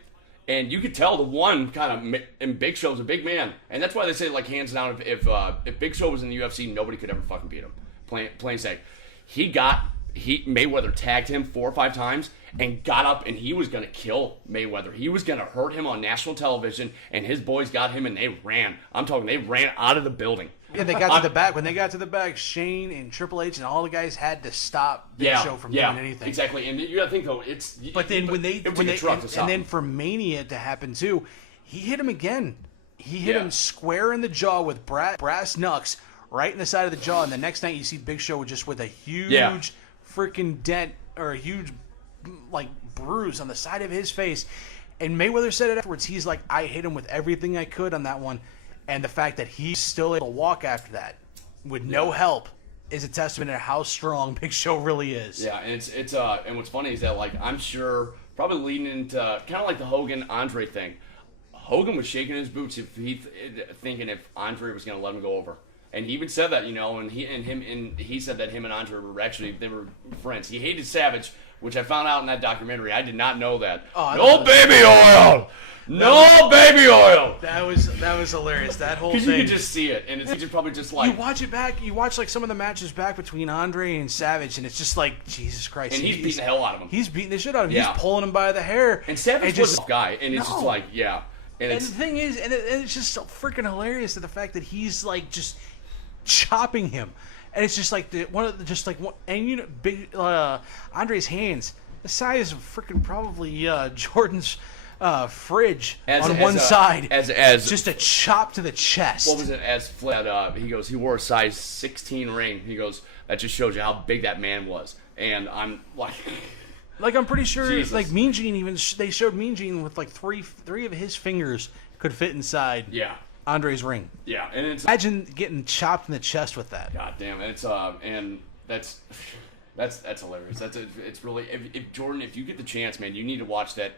and you could tell the one kind of... And Big Show's a big man. And that's why they say, like, hands down, if Big Show was in the UFC, nobody could ever fucking beat him. Plain sake. Mayweather tagged him 4 or 5 times and got up, and he was going to kill Mayweather. He was going to hurt him on national television, and his boys got him, and they ran. I'm talking, they ran out of the building. Yeah, they got to the back. When they got to the back, Shane and Triple H and all the guys had to stop Big Show from doing anything. Exactly. And you got to think, though, and then for Mania to happen, too, he hit him again. He hit him square in the jaw with brass knucks right in the side of the jaw, and the next night you see Big Show with a huge freaking dent or a huge bruise on the side of his face. And Mayweather said it afterwards. He's like, I hit him with everything I could on that one, and the fact that he's still able to walk after that with no help is a testament to how strong Big Show really is. Yeah, and it's and what's funny is that, like, I'm sure probably leading into kind of like the Hogan Andre thing. Hogan was shaking his boots thinking if Andre was going to let him go over. And he even said that, and he said that him and Andre they were friends. He hated Savage, which I found out in that documentary. I did not know that. No baby oil! No baby oil! That was hilarious. That whole thing. Because you could just see it, and it's probably just like... You watch it back, you watch like some of the matches back between Andre and Savage, and it's just like, Jesus Christ. And he's beating the hell out of him. He's beating the shit out of him. Yeah. He's pulling him by the hair. And Savage was a guy, and it's just like, And the thing is, and it's just so freaking hilarious that the fact that he's like just chopping him, and it's just like Andre's hands the size of freaking probably Jordan's fridge on one side, as just a chop to the chest. What was it? As Fled, he goes, he wore a size 16 ring. He goes, that just shows you how big that man was. And I'm like. Like, I'm pretty sure, Jesus. like, Mean Gene they showed Mean Gene with, like, three of his fingers could fit inside Andre's ring. Yeah, and it's... Imagine getting chopped in the chest with that. God damn, it's, and that's hilarious. It's really... If Jordan, if you get the chance, man, you need to watch that.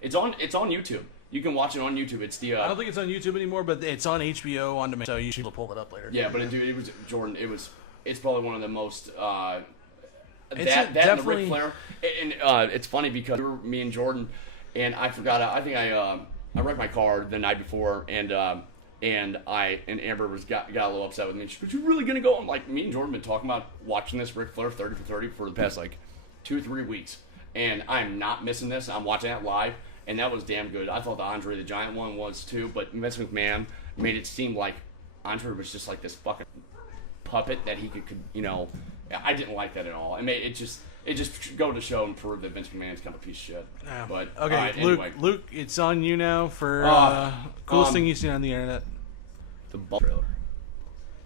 It's on YouTube. You can watch it on YouTube. It's the... I don't think it's on YouTube anymore, but it's on HBO on demand, so you should pull it up later. Yeah, but it was... Jordan, it's probably one of the most... It's that and the Ric Flair, and it's funny because me and Jordan, and I forgot. I think I wrecked my car the night before, and And Amber got a little upset with me. She goes, "You really gonna go?" I'm like, me and Jordan been talking about watching this Ric Flair 30 for 30 for the past like 2-3 weeks, and I'm not missing this. I'm watching that live, and that was damn good. I thought the Andre the Giant one was too, but Vince McMahon made it seem like Andre was just like this fucking puppet that he could I didn't like that at all. It just go to show and prove that Vince McMahon's kind of a piece of shit. Yeah. But okay, all right, Luke, anyway. Luke, it's on you now for coolest thing you've seen on the internet. The Ball trailer.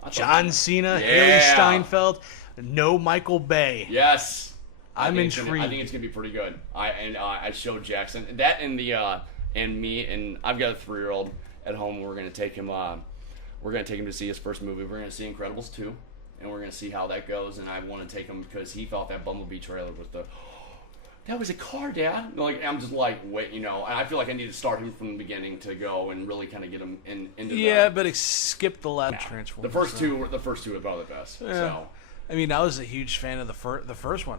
I thought John that- Cena, Yeah. Harry Steinfeld, no Michael Bay. Yes. I'm I intrigued. think it's gonna be pretty good. I showed Jackson that and me and I've got a 3-year-old at home. We're gonna take him. We're gonna take him to see his first movie. We're gonna see Incredibles 2, and we're gonna see how that goes. And I want to take him because he thought that Bumblebee trailer was that was a car, Dad. Like I'm just like wait, and I feel like I need to start him from the beginning to go and really kind of get him into Yeah, the, but it skipped the last Transformers. the first two. The first two are probably the best. Yeah. So. I mean, I was a huge fan of the first one.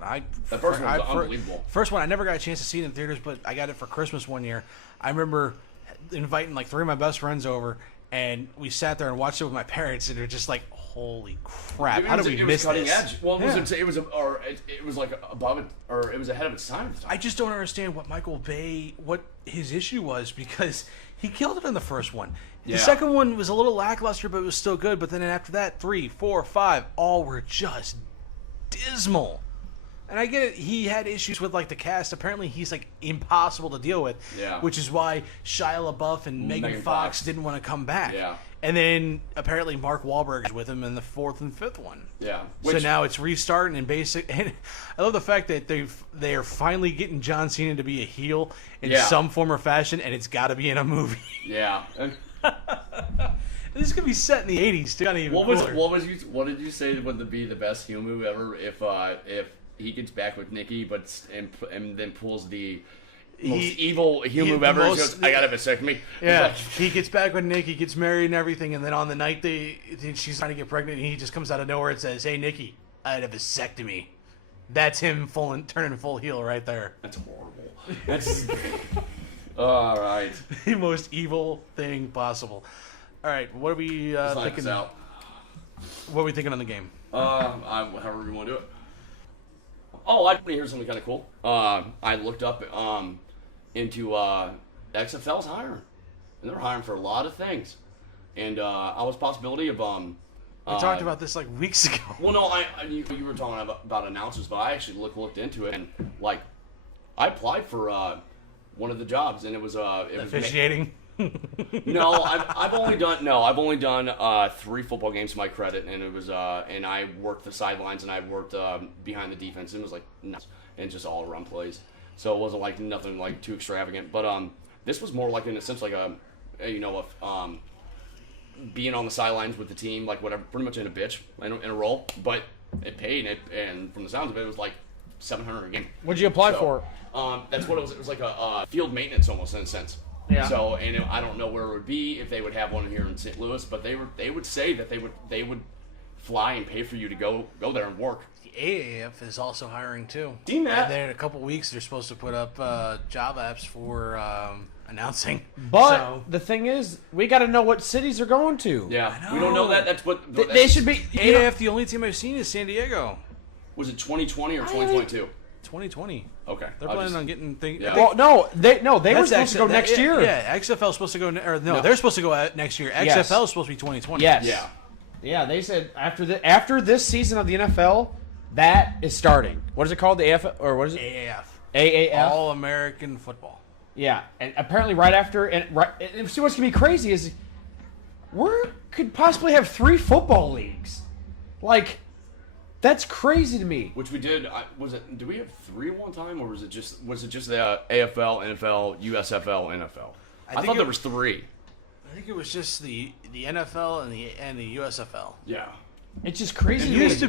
The first one was unbelievable. First one, I never got a chance to see it in theaters, but I got it for Christmas one year. I remember inviting like 3 of my best friends over, and we sat there and watched it with my parents, and they're just like, "Holy crap! How did we miss cutting this?" edge. Well, Yeah. it was like above it, or it was ahead of its time. At the time. I just don't understand what Michael Bay, what his issue was, because he killed it in the first one. Yeah. The second one was a little lackluster, but it was still good. But then after that, 3, 4, 5, all were just dismal. And I get it, he had issues with like the cast. Apparently he's like impossible to deal with. Yeah. Which is why Shia LaBeouf and Megan Fox didn't want to come back. Yeah. And then apparently Mark Wahlberg is with him in the 4th and 5th one. Yeah. So now it's restarting and basic. And I love the fact that they are finally getting John Cena to be a heel in some form or fashion, and it's got to be in a movie. Yeah. This is gonna be set in the '80s. Kind of even What did you say would be the best heel move ever if he gets back with Nikki, and then pulls the most evil heel move ever? He goes, I got a vasectomy. Yeah, he gets back with Nick. He gets married and everything, and then on the night she's trying to get pregnant, and he just comes out of nowhere and says, "Hey, Nikki, I had a vasectomy." That's him turning full heel right there. That's horrible. That's all right. The most evil thing possible. All right, what are we thinking? Out. What are we thinking on the game? However you want to do it. Oh, I want to hear something kind of cool. I looked up into XFL's hiring, and they're hiring for a lot of things. And I was a possibility of We talked about this like weeks ago. Well, no, you were talking about announcers, but I actually looked into it, and like I applied for one of the jobs, and it was Officiating. No, I've only done 3 football games to my credit, and it was and I worked the sidelines and I worked behind the defense, and it was like nuts, and just all run plays. So it wasn't like nothing like too extravagant, but this was more like in a sense like being on the sidelines with the team, like whatever, pretty much in a bitch in a role, but it paid, and from the sounds of it, it was like $700 a game. What'd you apply for? That's what it was. It was like a field maintenance almost in a sense. Yeah. So, and I don't know where it would be if they would have one here in St. Louis, but they would say that they would fly and pay for you to go there and work. The AAF is also hiring too. Seen that. And then in a couple weeks, they're supposed to put up job apps for announcing. But So- the thing is, we got to know what cities they're going to. Yeah, we don't know that. That's what They should be. you know- AAF, the only team I've seen is San Diego. Was it 2020 or 2022? 2020. Okay, They're planning on getting things. Yeah. Well, no, they were supposed to go next year. Yeah, XFL is supposed to go. They're supposed to go out next year. Yes. XFL is supposed to be 2020. Yes. Yeah. Yeah, they said after this season of the NFL, that is starting. What is it called? The AF or what is it? AAF. AAF. All American Football. Yeah, and apparently right after and see what's gonna be crazy is we could possibly have 3 football leagues. Like, that's crazy to me. Which we did. Did we have 3 one time, or was it just the AFL, NFL, USFL, NFL? I thought there was 3. I think it was just the NFL and the USFL. Yeah. It's just crazy. It to me. used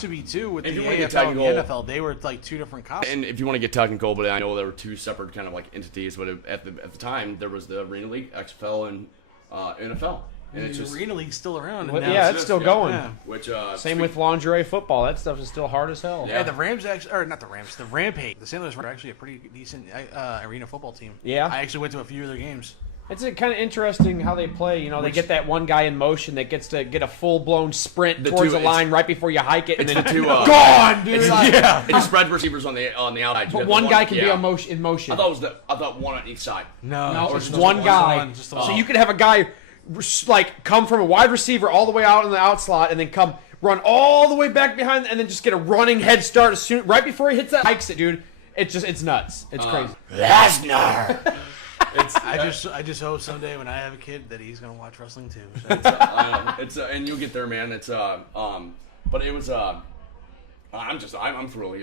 to be Yeah. too with If the you wanna get AFL and the technical- NFL. They were like 2 different concepts. And if you want to get technical, but I know there were 2 separate kind of like entities, but at the time there was the Arena League, XFL, and NFL. And it's the just Arena League's still around. Well, And now yeah, it's it's still yeah. going. Yeah. which Same with lingerie football. That stuff is still hard as hell. Yeah. Hey, the Rams actually, or not the Rams, the Rampage. The St. Louis Rams are actually a pretty decent arena football team. Yeah? I actually went to a few of their games. It's kind of interesting how they play. You know, they get that one guy in motion that gets to get a full-blown sprint towards the line right before you hike it, and then gone, dude. It's spread receivers on the outside. But one guy can be in motion. I thought one on each side. No, it's one guy. So you could have a guy like come from a wide receiver all the way out in the out slot, and then come run all the way back behind, and then just get a running head start right before he hits that hikes it, dude. It's nuts. It's crazy. Lesnar. I just hope someday when I have a kid that he's gonna watch wrestling too. And you'll get there, man. But it was I'm thrilled.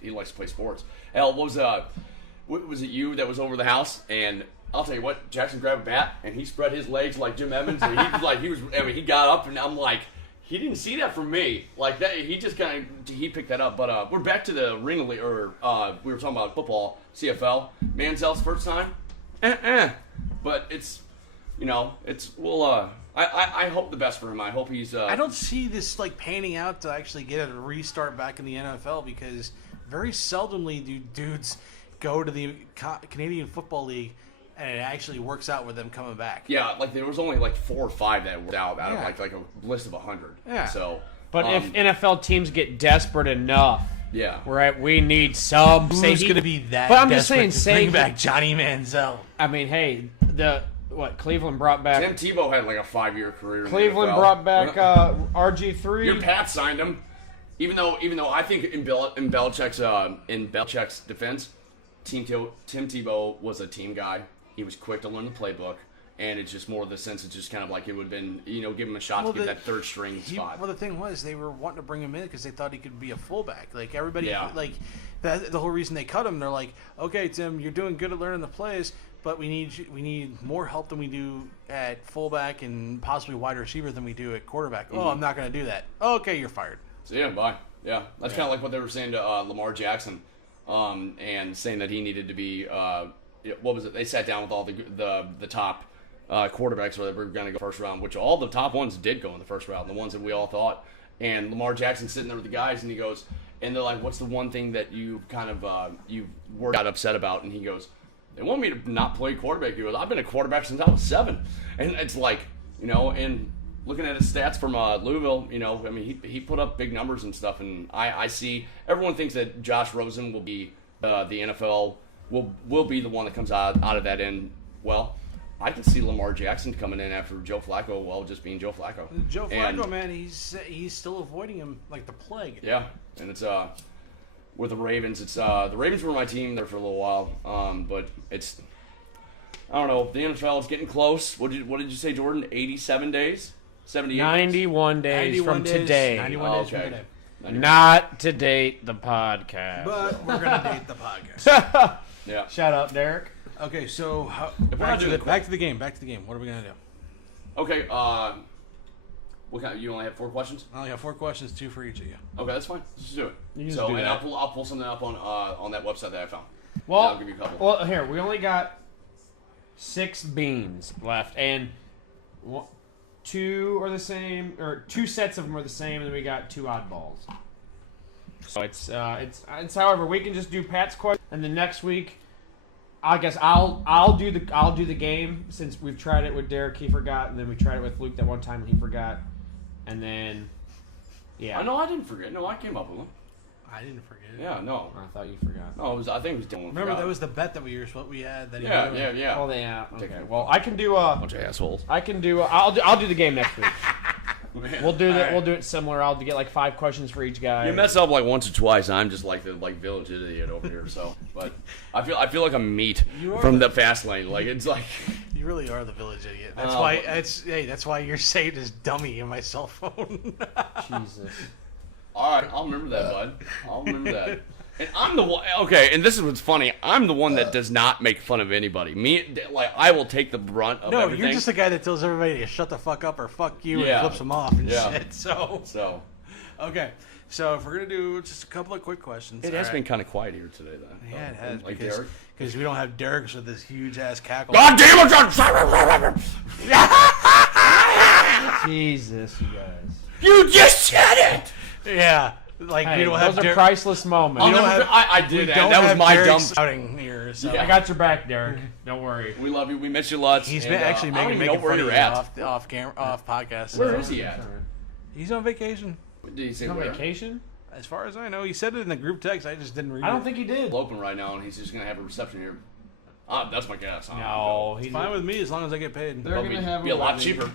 He likes to play sports. Hell, was it you that was over the house? And I'll tell you what, Jackson grabbed a bat and he spread his legs like Jim Evans, and he got up, and I'm like, he didn't see that from me like that. He just he picked that up. But we're back to the ring, or we were talking about football, CFL. Manziel's first time. But it's, I hope the best for him. I hope he's. I don't see this like panning out to actually get a restart back in the NFL, because very seldomly do dudes go to the Canadian Football League and it actually works out with them coming back. Yeah, like there was only like 4 or 5 that worked out of like a list of 100. Yeah. So, but if NFL teams get desperate enough. Yeah, right. We need some. Who's going to be that? But I'm just saying, bring back Johnny Manziel. I mean, hey, Cleveland brought back. Tim Tebow had like a 5-year career. Cleveland brought back RG3. Your Pat signed him, even though I think in Belichick's defense, Tim Tebow was a team guy. He was quick to learn the playbook. And it's just more of the sense it's just kind of like it would have been, give him a shot to get that third string spot. Well, the thing was, they were wanting to bring him in because they thought he could be a fullback. Like, everybody, the whole reason they cut him, they're like, okay, Tim, you're doing good at learning the plays, but we need more help than we do at fullback and possibly wide receiver than we do at quarterback. Mm-hmm. Oh, I'm not going to do that. Okay, you're fired. So, yeah, bye. Yeah, that's kind of like what they were saying to Lamar Jackson, and saying that he needed to be, what was it? They sat down with all the top quarterbacks where they were going to go first round, which all the top ones did go in the first round, the ones that we all thought. And Lamar Jackson's sitting there with the guys, and he goes, and they're like, "What's the one thing that you kind of got upset about?" And he goes, "They want me to not play quarterback." He goes, "I've been a quarterback since I was 7." And it's like, and looking at his stats from Louisville, I mean, he put up big numbers and stuff. And I see everyone thinks that Josh Rosen will be the NFL will be the one that comes out of that end. Well, I can see Lamar Jackson coming in after Joe Flacco, just being Joe Flacco. Joe Flacco, man, he's still avoiding him like the plague. Yeah, and it's with the Ravens. It's the Ravens were my team there for a little while, but it's I don't know. The NFL is getting close. What did you say, Jordan? 87 days, 78, 91 days from today. 91 days from today. Not to date the podcast, but we're gonna date the podcast. Yeah. Shout out, Derek. Okay, so back to the game. Back to the game. What are we gonna do? Okay. What kind? You only have 4 questions? I only have 4 questions, 2 for each of you. Okay, that's fine. Let's just do it. Do that. I'll pull something up on that website that I found. Well, I'll give you a couple. Well, here we only got 6 beans left, and 2 are the same, or 2 sets of them are the same, and then we got 2 oddballs. So it's however, we can just do Pat's question, and then next week, I guess I'll do the game, since we've tried it with Derek, he forgot, and then we tried it with Luke that one time and he forgot, and then yeah. No, I didn't forget. No, I came up with one. I didn't forget. Yeah, no. I thought you forgot. No, I think it was Dylan. Remember that was the bet that we had. That yeah. Oh, yeah. Okay. Well, I can do bunch of assholes. I'll do the game next week. We'll do that. Right. We'll do it similar. I'll get like 5 questions for each guy. You mess up like once or twice. I'm just like the village idiot over here. So, but I feel like I'm meat from the fast lane. Like it's like you really are the village idiot. That's why that's why you're saved as dummy in my cell phone. Jesus. All right, I'll remember that, bud. I'll remember that. And I'm the one. Okay, and this is what's funny. I'm the one that does not make fun of anybody. I will take the brunt of everything. You're just the guy that tells everybody to shut the fuck up or fuck you and flips them off and shit. So. Okay. So if we're gonna do just a couple of quick questions. It has been kind of quiet here today, though. Yeah, it has. Like Derek. Because we don't have Derek's with this huge ass cackle. God damn it! Jesus, you guys. You just said it. Yeah. Like we don't have those are priceless moments. I did that. That was my dumb shouting here. listener. So Yeah. I got your back, Derek. Don't worry. We love you. We miss you lots. he's and, been actually I don't even making know where fun of you're you at. off camera, off podcast. Where so. is he at? He's on vacation. Did he say On where? vacation? As far as I know, he said it in the group text. I just didn't read it. I don't think he did. Open right now, and he's just gonna have a reception here. That's my guess. No, It's he's fine with me as long as I get paid. They're Probably gonna have be a a lot wedding. cheaper.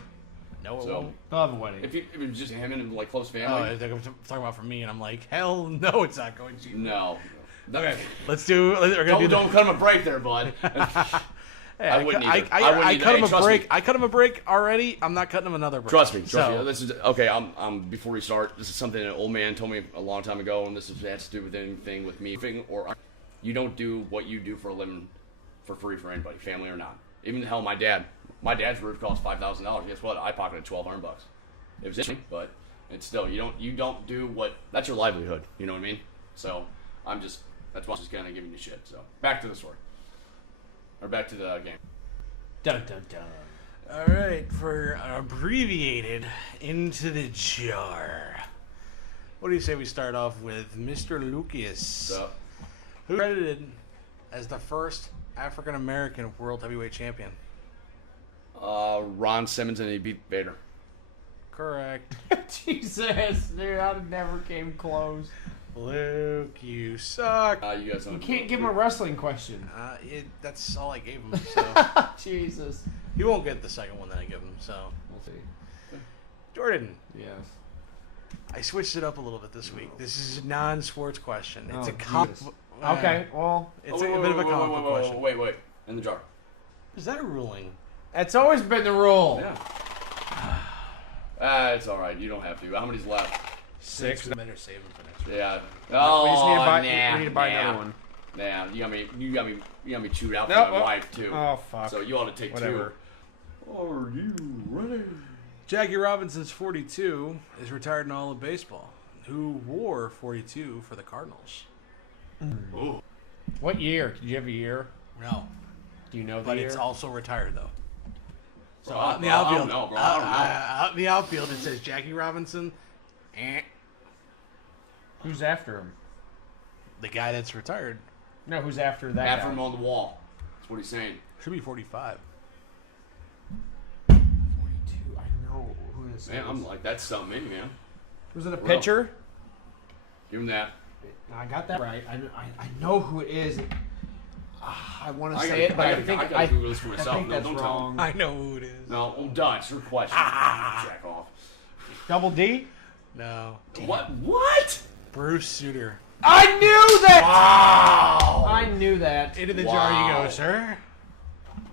No, it So won't. They'll have a wedding. if it was just him and like close Oh, family, they're talking about for me, and I'm like, hell no, it's not going to. no. Okay, let's do. We're gonna do. Don't cut him a break there, bud. Hey, I wouldn't either. I I wouldn't cut either. him a Hey, trust break. me. I cut him a break already. I'm not cutting him another break. Trust me. So, This is okay. I'm before we start. This is something an old man told me a long time ago, and this has to do with anything with me or you don't do what you do for a living for free for anybody, family or not. Even hell, my dad's roof cost $5,000. Guess what? I pocketed $1,200. It was interesting, but it's still you don't do what that's your livelihood. You know what I mean? So that's why I'm just kind of giving you shit. So back to the story, or back to the game. Dun, dun, dun. all right, for abbreviated into the jar. What do you say we start off with Mr. Lucas, So who credited as the first African American world heavyweight champion? Ron Simmons, and he beat Vader. Correct. Jesus, dude, I never came close. Luke, you suck. You guys don't. You can't give him a wrestling question. That's all I gave him. So Jesus. he won't get the second one that I give him. So We'll see. Jordan, Yes. I switched it up a little bit this week. This is a non-sports question. It's Oh, a comp. Jesus. Okay, well, It's a bit of a comic book question. Wait. In the jar. Is that a ruling? that's always been the rule. Yeah. It's all right. You don't have to. How many's left? 6. Better save them for next week. Yeah. We just need to buy, nah, we need to buy nah. another one. Nah, you got me chewed out for Nope, my oh. wife too. Oh, fuck. So you ought to take Whatever. 2. Are you ready? Jackie Robinson's 42 is retired in all of baseball. Who wore 42 for the Cardinals? Ooh. What year? Did you have a year? No, Do you know the but year? it's also retired though. So Bro, out in the bro, I don't outfield, know, bro. I don't know. out in the outfield, it says Jackie Robinson, Who's after him? the guy that's retired. No, who's after that After guy? him on the wall. That's what he's saying. Should be 45. 42. I know who this Man, is. I'm like, that's something in, man. Was it a Bro. pitcher? Give him that. I got that right. I know who it is. I want to I say gotta- it, but I I gotta- think I gotta Google this for I myself. think No, that's don't tell wrong. I know who it is. No, I'm done. It's your question. Jack off. Double D? No, What? Bruce Sutter. I knew that. Wow. I knew that. Into the jar you Wow. go, sir.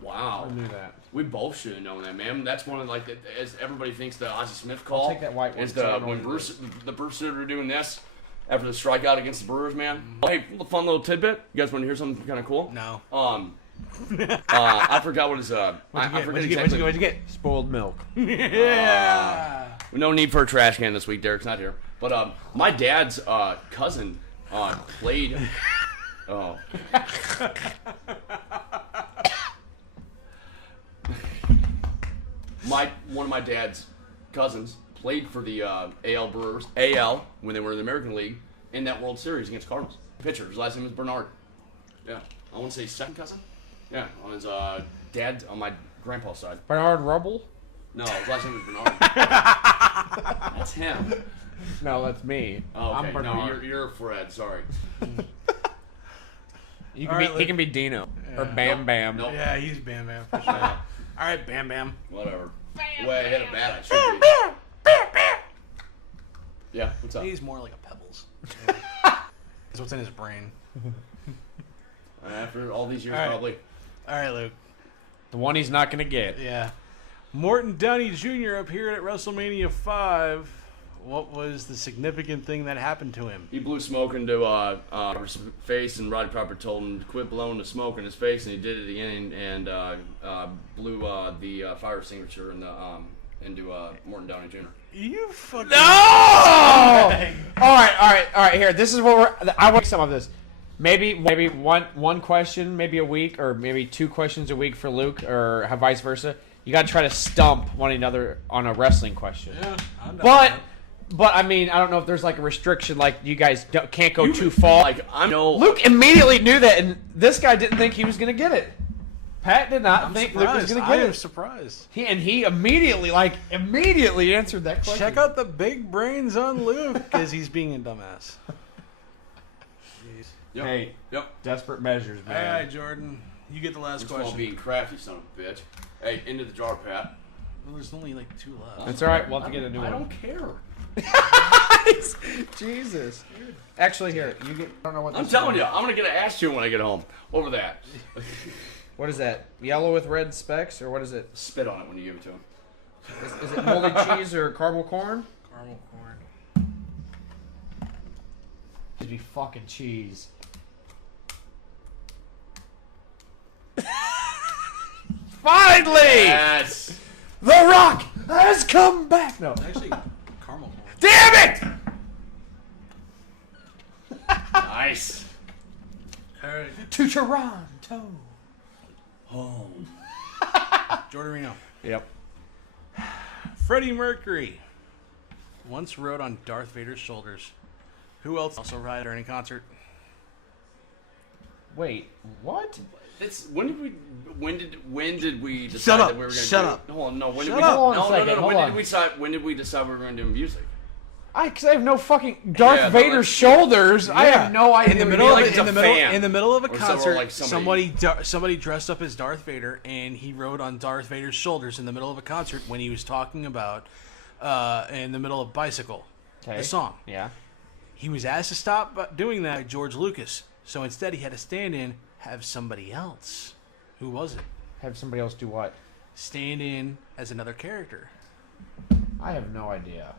Wow. I knew that. We both should have known that, man. That's one of like as everybody thinks the Ozzie Smith call. take that white one, Is so I the don't when know the Bruce Sutter doing this after the strikeout against the Brewers, man. Hey, fun little tidbit. You guys want to hear something kind of cool? No. I forgot what his What'd you get? forget What'd you get? exactly. What'd you get? Spoiled milk. Yeah. No need for a trash can this week. Derek's not here. But my dad's cousin played. Oh. One of my dad's cousins played for the AL Brewers, AL, when they were in the American League, in that World Series against Cardinals. Pitcher, his last name is Bernard. Yeah, I want to say second cousin. Yeah, on his dad, on my grandpa's side. Bernard Rubble? No, his last name is Bernard. That's him. No, that's me. Oh, okay. I'm No, Bernard. you're Fred. Sorry. He All can, right, he can be Dino. Or Bam Nope. Bam. Nope. Yeah, he's Bam Bam for sure. All right, Bam Bam. Whatever. The way I hit a bat, I should be. Yeah, what's up? He's more like a Pebbles. That's what's in his brain. After all these years, All right. probably. All right, Luke. The one he's not going to get. Yeah. Morton Downey Jr. appeared at WrestleMania 5. What was the significant thing that happened to him? He blew smoke into his face, and Roddy Piper told him to quit blowing the smoke in his face, and he did it again, and blew the fire extinguisher in the, into Morton Downey Jr. You fucking... No! all right. Here, this is what we're. I want some of this. Maybe one question, maybe a week, or maybe 2 questions a week for Luke, or vice versa. You got to try to stump one another on a wrestling question. Yeah, I'm down But with But I mean, I don't know if there's like a restriction, like you guys can't go too far. Like I know Luke immediately knew that, and this guy didn't think he was going to get it. Pat did not I'm think surprised. Luke was going to I get am it. surprised. He immediately answered that question. Check out the big brains on Luke because he's being a dumbass. Yep. Hey, Yep. desperate measures, All man. right, Jordan, you get the last It's called question. being crafty, son of a bitch. Hey, into the jar, Pat. Well, there's only like 2 left. That's all right. We'll have to get a new I one. don't care. Jesus. Actually, here you get. I don't know what. I'm this telling is. you, I'm gonna get an ass chewing when I get home. Over that. What is that? Yellow with red specks, or what is it? Spit on it when you give it to him. Is it moldy cheese or caramel corn? Caramel corn. Should be fucking cheese. Finally, Yes. The Rock has come back. No, Actually, caramel corn. damn it! Nice. All right, To Toronto. Home. Jordan Reno. Yep. Freddie Mercury once rode on Darth Vader's shoulders. Who else also ride during a concert? Wait, what? It's when did we decide Shut up. that we were gonna Shut do up. Hold on, no. When did Shut we? up. Hold on a No, no, second, no, no. hold When on. did we decide? When did we decide we were gonna do music? Because I have no fucking Darth Yeah, but Vader's like- shoulders. I have no idea. In the what middle he of is. like it's a fan. in the middle of a Or concert, like somebody dressed up as Darth Vader and he rode on Darth Vader's shoulders in the middle of a concert when he was talking about in the middle of Bicycle, Okay. the song. Yeah. He was asked to stop doing that by George Lucas, so instead he had to stand in, have somebody else. Who was it? Have somebody else do what? Stand in as another character. I have no idea.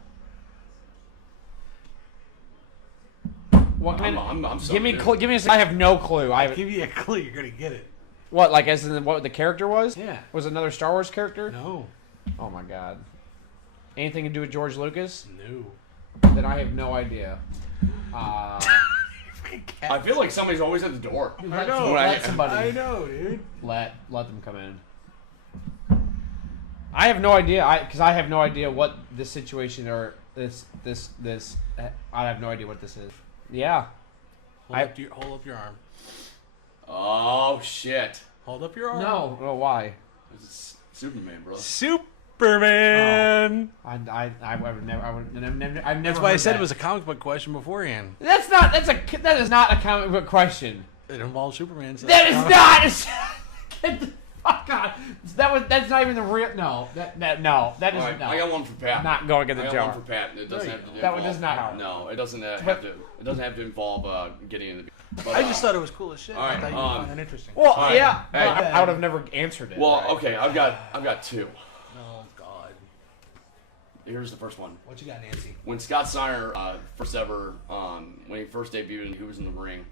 What kind I'm so give me good. give me a second. I have no clue. I I'll have, give you a clue, you're gonna get it. what like as in what the character was? Yeah. Was it another Star Wars character? No. Oh my god. Anything to do with George Lucas? No. Then I have no idea. I feel like somebody's always at the door. Let, know. let somebody I know, dude. let them come in. I have no idea. Because I have no idea what this situation or this. I have no idea what this is. Yeah. Hold up your arm. Oh shit! Hold up your arm. No. Oh, why? It's Superman, bro. Superman. I would never. I've never. That's why I heard said that. it was a comic book question beforehand. That is not a comic book question. It involves Superman. So That is not. Get the fuck out. That's not even the real. No. That is All right, no. I got one for Pat. Not going in the I got jar. one for Pat. It doesn't have to. That one involve- does not. No, it doesn't have But- to. It doesn't have to involve getting in the. But, I just thought it was cool as shit. all right, I thought you would find that interesting. Well, All right. yeah. Hey. but I would have never answered it. Well, right? okay, I've got two. Oh God. Here's the first one. What you got, Nancy? When Scott Steiner first ever, when he first debuted and he was in the ring,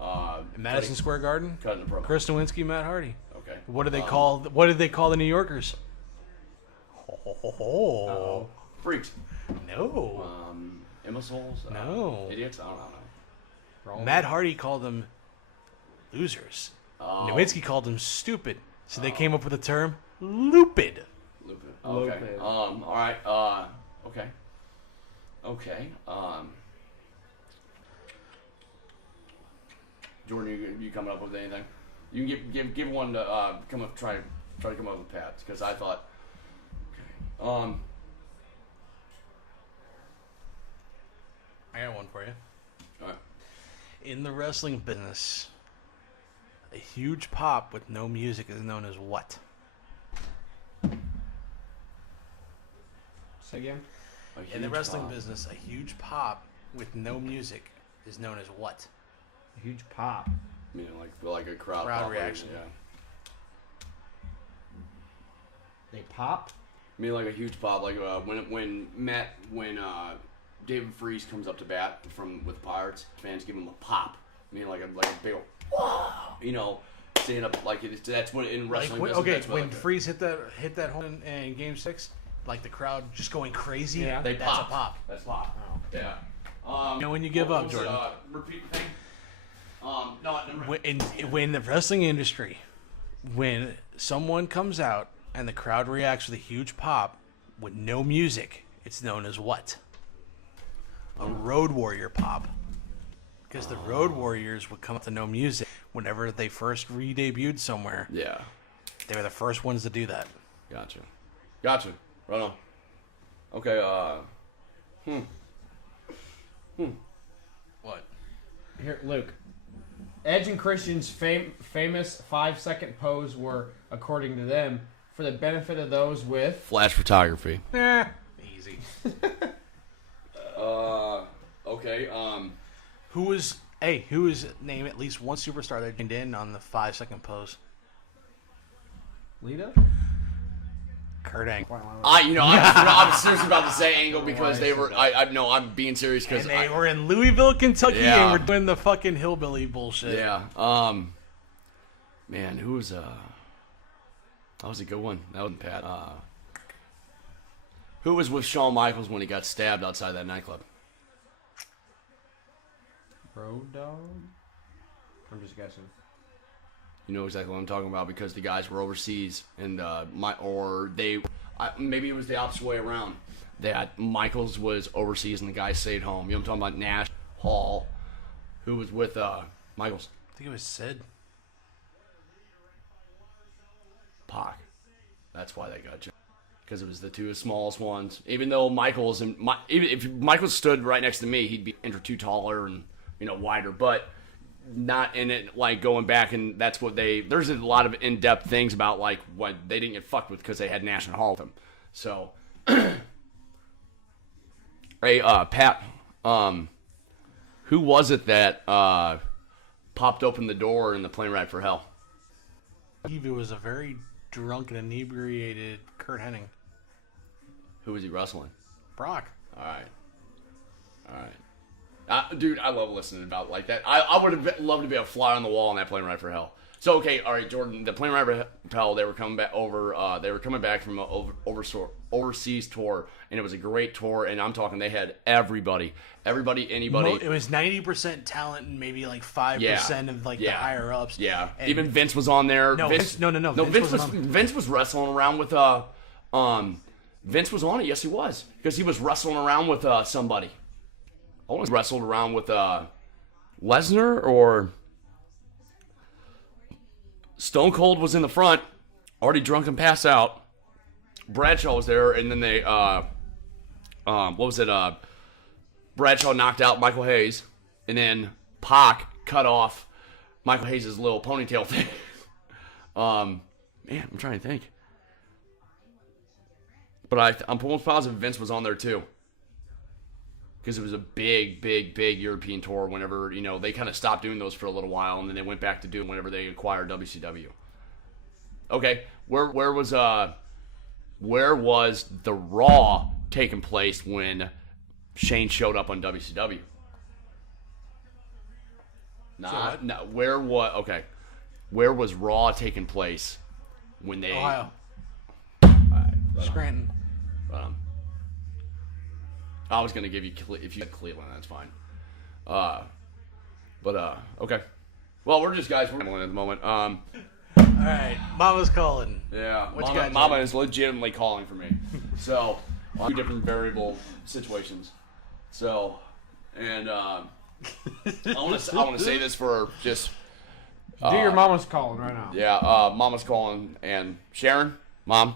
In Madison Square Garden. cutting the promo. Chris Nowinski, Matt Hardy. Okay. What did they call? What did they call the New Yorkers? Oh Freaks. no. Imbeciles? No. Idiots? I don't know. Matt Hardy called them losers. Nowinski called them stupid. So they came up with the term loopid. Lupin. Okay. Lupin. All right. Okay. Okay. Jordan, you coming up with anything? You can give one to come up. Try to come up with Pat because I thought. Okay. I got one for you. All right. In the wrestling business, a huge pop with no music is known as what? Say again. In the huge wrestling pop. business, a huge pop with no music is known as what? A huge pop. I mean, like a crowd pop, reaction. Yeah. They pop. I mean, like a huge pop, like when David Freese comes up to bat with Pirates, fans give him a pop. I mean, like a big, you know, stand up like that's what in wrestling. Like, business, okay, that's what when like Freeze hit that home in Game 6, like the crowd just going crazy. Yeah. they that's pop. a pop. That's pop. Oh. Yeah. You know when you give what up, was it, Jordan. repeat the thing. No, never mind. When the wrestling industry, when someone comes out and the crowd reacts with a huge pop with no music, it's known as what? Road Warrior pop. Because the Road Warriors would come up to no music whenever they first re-debuted somewhere. Yeah. They were the first ones to do that. Gotcha. Right on. Okay, What? Here, Luke. Edge and Christian's famous 5-second pose were, according to them, for the benefit of those with... flash photography. Easy. Okay, Who was name at least one superstar that joined in on the 5-second pose? Lita? Kurt Angle. I was seriously about to say Angle because they were. I'm being serious because And they were in Louisville, Kentucky, Yeah. and were doing the fucking hillbilly bullshit. Yeah. Man, who was that was a good one. That wasn't Pat. Who was with Shawn Michaels when he got stabbed outside that nightclub? Road Dogg? I'm just guessing. You know exactly what I'm talking about because the guys were overseas and maybe it was the opposite way around. That Michaels was overseas and the guy stayed home. You know what I'm talking about? Nash, Hall, who was with Michaels? I think it was Sid. Pac. That's why they got you. Because it was the two smallest ones. Even though Michaels even if Michaels stood right next to me, he'd be an inch or two taller and wider, but not in it like going back, and that's what there's a lot of in-depth things about like what they didn't get fucked with because they had Nash and Hall with them. So, hey, Pat, who was it that popped open the door in the plane ride for hell? I believe it was a very drunk and inebriated Kurt Hennig. Who was he wrestling? Brock. All right. Dude, I love listening about like that. I would have loved to be a fly on the wall on that plane ride for hell. So okay, all right, Jordan. The plane ride for hell. They were coming back over. They were coming back from an overseas tour, and it was a great tour. And I'm talking, they had everybody, anybody. It was 90% talent and maybe like 5% of like the higher ups. Yeah, And even Vince was on there. No, Vince, no. Vince was wrestling around with Vince was on it. Yes, he was, because he was wrestling around with somebody. I want to wrestled around with Lesnar or Stone Cold was in the front, already drunk and passed out. Bradshaw was there, and then they what was it? Bradshaw knocked out Michael Hayes, and then Pac cut off Michael Hayes' little ponytail thing. Man, I'm trying to think, but I'm almost positive Vince was on there too. Because it was a big European tour whenever, they kind of stopped doing those for a little while, and then they went back to doing whenever they acquired WCW. Okay, where was the Raw taking place when Shane showed up on WCW? Where was Raw taking place when they... Ohio. Right, Scranton. I was going to give you, if you had Cleveland, that's fine. Okay. Well, we're rambling at the moment. All right, Mama's calling. Yeah, What you got, Mama is legitimately calling for me. So, two different variable situations. So, and I want to say this for just... Do your mama's calling right now. Yeah, Mama's calling, and Sharon, Mom,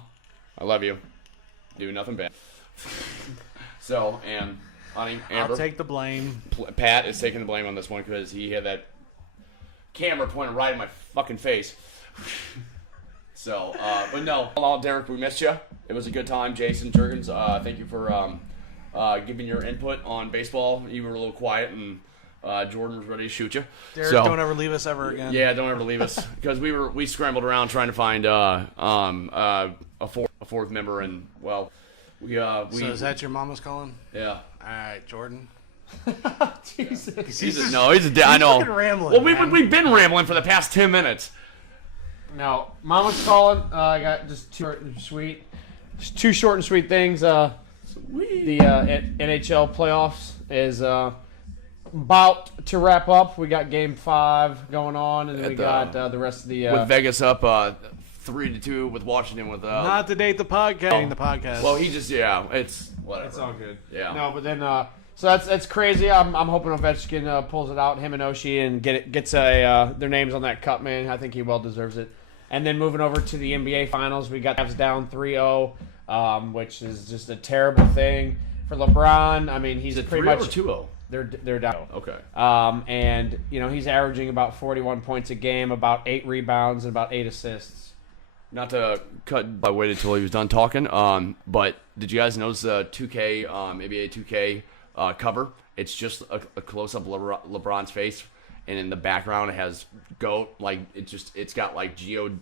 I love you. Do nothing bad. So, and honey, Amber. I'll take the blame. Pat is taking the blame on this one because he had that camera pointed right in my fucking face. So, but no. Hello, Derek, we missed you. It was a good time. Jason Jurgens, thank you for giving your input on baseball. You were a little quiet, and Jordan was ready to shoot you. Derek, so, don't ever leave us ever again. Yeah, don't ever leave us because we scrambled around trying to find a fourth member, and well. So is that your mama's calling? Yeah. All right, Jordan. Jesus. I know. fucking rambling, Well, man. we've been rambling for the past 10 minutes. Now, Mama's calling. I got just two short and sweet things. The NHL playoffs is about to wrap up. We got Game 5 going on, and then we got the rest of the... with Vegas up 3-2 with Washington with... Not to date the podcast. The podcast. Well, he just... Yeah, it's... Whatever. It's all good. Yeah. No, but then So that's crazy. I'm hoping Ovechkin pulls it out, him and Oshie, and gets their names on that cup, man. I think he well deserves it. And then moving over to the NBA Finals, we got Cavs down 3-0, which is just a terrible thing for LeBron. I mean, he's pretty much 2-0. They're down. Okay. And he's averaging about 41 points a game, about 8 rebounds, and about 8 assists. Not to cut, I waited until he was done talking. But did you guys notice the 2K NBA 2K cover? It's just a close up of LeBron's face, and in the background it has GOAT. Like it's got like GOAT.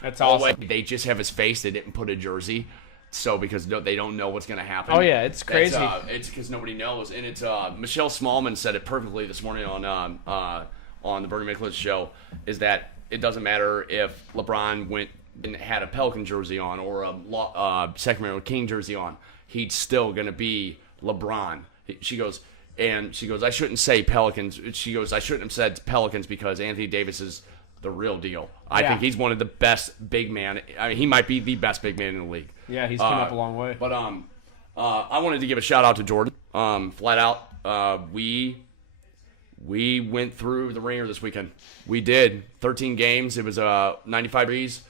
That's awesome. They just have his face. They didn't put a jersey. So because they don't know what's going to happen. Oh yeah, it's crazy. It's because nobody knows, and it's Michelle Smallman said it perfectly this morning on the Bernie Miklasz show. Is that it doesn't matter if LeBron went and had a Pelican jersey on or a Sacramento King jersey on, he's still going to be LeBron. She goes, I shouldn't say Pelicans. She goes, I shouldn't have said Pelicans because Anthony Davis is the real deal. I think he's one of the best big man. I mean, he might be the best big man in the league. Yeah, he's come up a long way. But I wanted to give a shout out to Jordan. Flat out, we went through the ringer this weekend. We did 13 games. It was 95 degrees.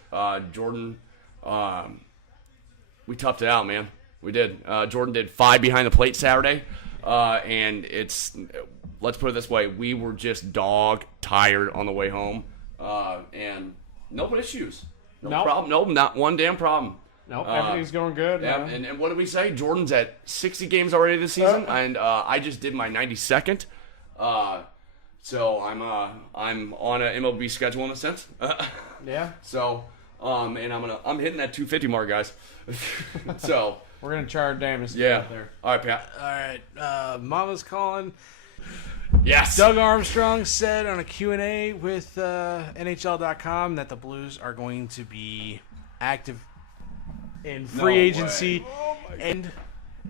Jordan, we toughed it out, man. We did. Jordan did 5 behind the plate Saturday, and let's put it this way: we were just dog tired on the way home, and no issues, no problem, no, not one damn problem. Nope, everything's going good. Yeah, and what did we say? Jordan's at 60 games already this season, and I just did my 92nd. So I'm on a MLB schedule in a sense. Yeah. So and I'm hitting that 250 mark, guys. So we're gonna charge Davis. Yeah. There. All right, Pat. All right, Mama's calling. Yes. Doug Armstrong said on a Q&A with NHL.com that the Blues are going to be active in free agency and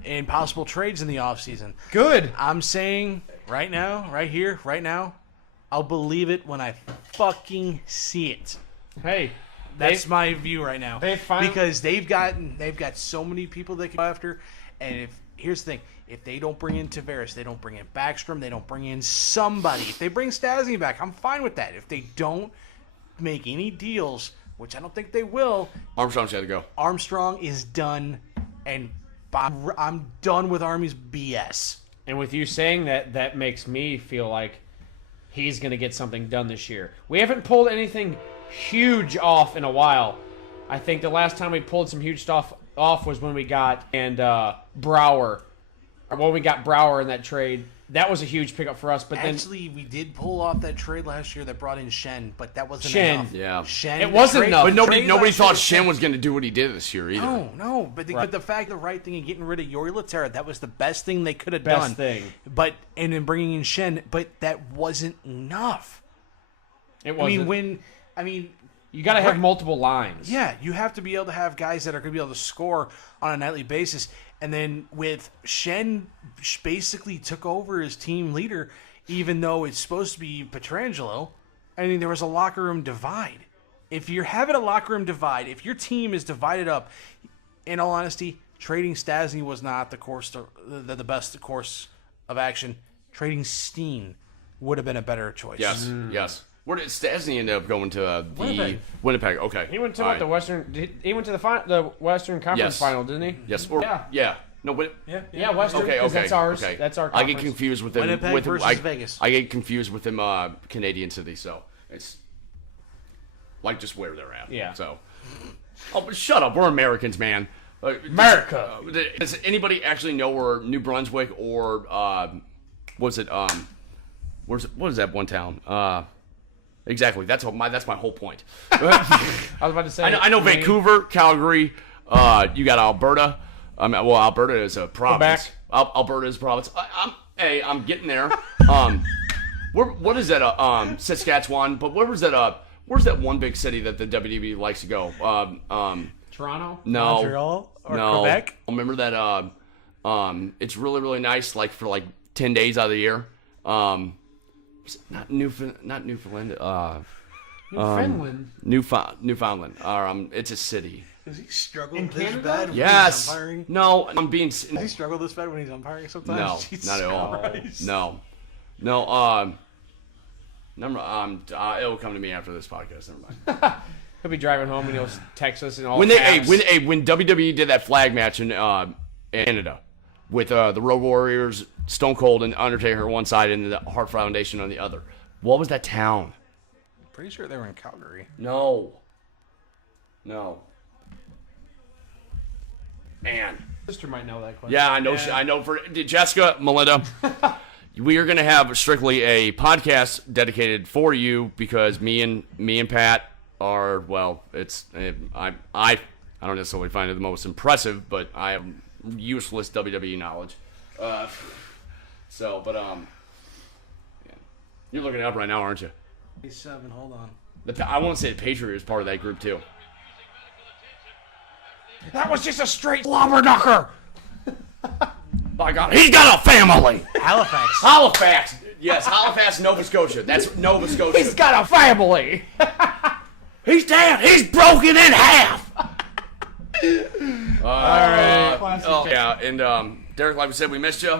in possible trades in the offseason. Good. I'm saying right now, right here, right now, I'll believe it when I fucking see it. Hey, That's my view right now. Because they've got so many people they can go after, and here's the thing: if they don't bring in Tavares, they don't bring in Backstrom, they don't bring in somebody. If they bring Stasny back, I'm fine with that. If they don't make any deals, which I don't think they will, Armstrong's got to go. Armstrong is done, and I'm done with Army's BS. And with you saying that, that makes me feel like he's going to get something done this year. We haven't pulled anything huge off in a while. I think the last time we pulled some huge stuff off was when we got Brouwer. Or when we got Brouwer in that trade. That was a huge pickup for us. But Actually, we did pull off that trade last year that brought in Shen, but that wasn't Shen. enough. Yeah. Shen. It wasn't enough. But nobody last thought year- Shen was going to do what he did this year either. No, but the fact, the right thing in getting rid of Yori Laterra, that was the best thing they could have Best done. thing. But and then bringing in Shen, but that wasn't enough. it wasn't. You got to have multiple lines. Yeah, you have to be able to have guys that are going to be able to score on a nightly basis. And then with Shen basically took over as team leader, even though it's supposed to be Pietrangelo. I mean, there was a locker room divide. If you're having a locker room divide, if your team is divided up, in all honesty, trading Stasny was not the best course of action. Trading Steen would have been a better choice. Yes, yes. Where did Stasny end up going to? Winnipeg. Okay. He went to All the Western. He went to the Western Conference Yes. final, didn't he? Yes. Yeah. No, but Yeah, Western. okay. 'cause that's ours. Okay. That's our I conference. get confused with them. Winnipeg versus Vegas. I get confused with them. Canadian City. So it's like just where they're at. Yeah. So. Oh, but shut up. We're Americans, man. America. Does anybody actually know where New Brunswick or what is that one town? Exactly. That's my whole point. I was about to say. I know Vancouver, Calgary. You got Alberta. Alberta is a province. Alberta is a province. I'm getting there. What is that? Saskatchewan. But where's that one big city that the WWE likes to go? Toronto. No. Montreal or No. Quebec? I remember that. It's really really nice. Like for 10 days out of the year. Not Newfoundland. Newfoundland. Newfoundland. It's a city. Does he struggle In this Canada? bad when Yes. he's umpiring? No, I'm being. Does he struggle this bad when he's umpiring sometimes? No, Jesus not at all. Christ. No. It'll come to me after this podcast. Never mind. He'll be driving home and he'll text us and all. When caps. when WWE did that flag match in Canada with the Road Warriors, Stone Cold, and Undertaker on one side, and the Hart Foundation on the other, what was that town? Pretty sure they were in Calgary. No. Man. sister might know that question. Yeah, I know. I know. For Jessica, Melinda, we are going to have strictly a podcast dedicated for you because me and Pat are It's I don't necessarily find it the most impressive, but I have useless WWE knowledge. Yeah. You're looking it up right now, aren't you? 7. Hold on. I want to say the Patriots is part of that group too. That was just a straight slobberknocker. By God, he's got a family. Halifax. Yes, Halifax, Nova Scotia. That's Nova Scotia. He's got a family. He's dead. He's broken in half. All right. Yeah, and Derek, like we said, we missed you.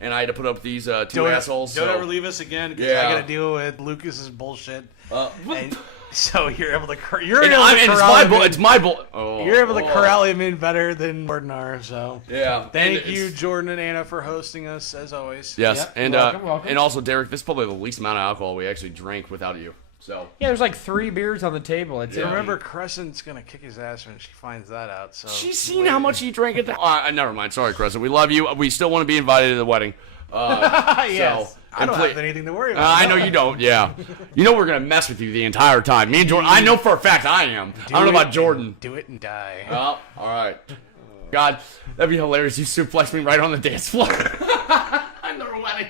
And I had to put up these two assholes. Don't so. ever leave us again because Yeah. I got to deal with Lucas's bullshit. And so you're able to It's my bull. Oh, You're able to corral him in better than Jordan are. So Yeah. thank And you, it's- Jordan and Anna, for hosting us as always. Yes, Yep, and welcome. and also Derek, this is probably the least amount of alcohol we actually drank without you. So Yeah, there's like 3 beers on the table. It's Yeah. Remember, Crescent's gonna kick his ass when she finds that out. So she's seen how much he drank at that. Never mind. Sorry, Crescent. We love you. We still want to be invited to the wedding. Yes. So, I don't and have anything to worry about. I know you don't. Yeah, you know we're gonna mess with you the entire time. Me and Jordan. I know for a fact I am. I don't know about Jordan. Do it and die. Oh, all right. God, that'd be hilarious. You suplex me right on the dance floor. I'm the wedding.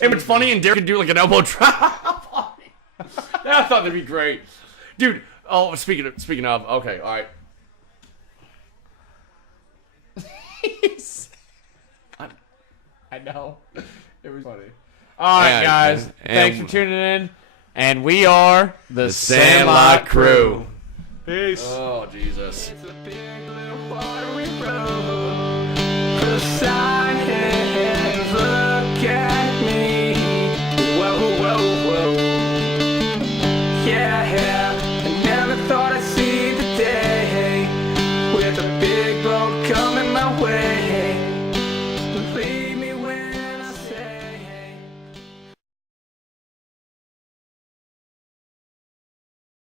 And what's funny, and Derek could do like an elbow drop. Yeah, I thought that'd be great, dude. Oh, speaking of, okay, all right. I know. It was funny. All right, Yeah, guys. and- Thanks for tuning in. And we are the Sandlot Crew. Peace. Oh, Jesus. It's a big blue watery road. Beside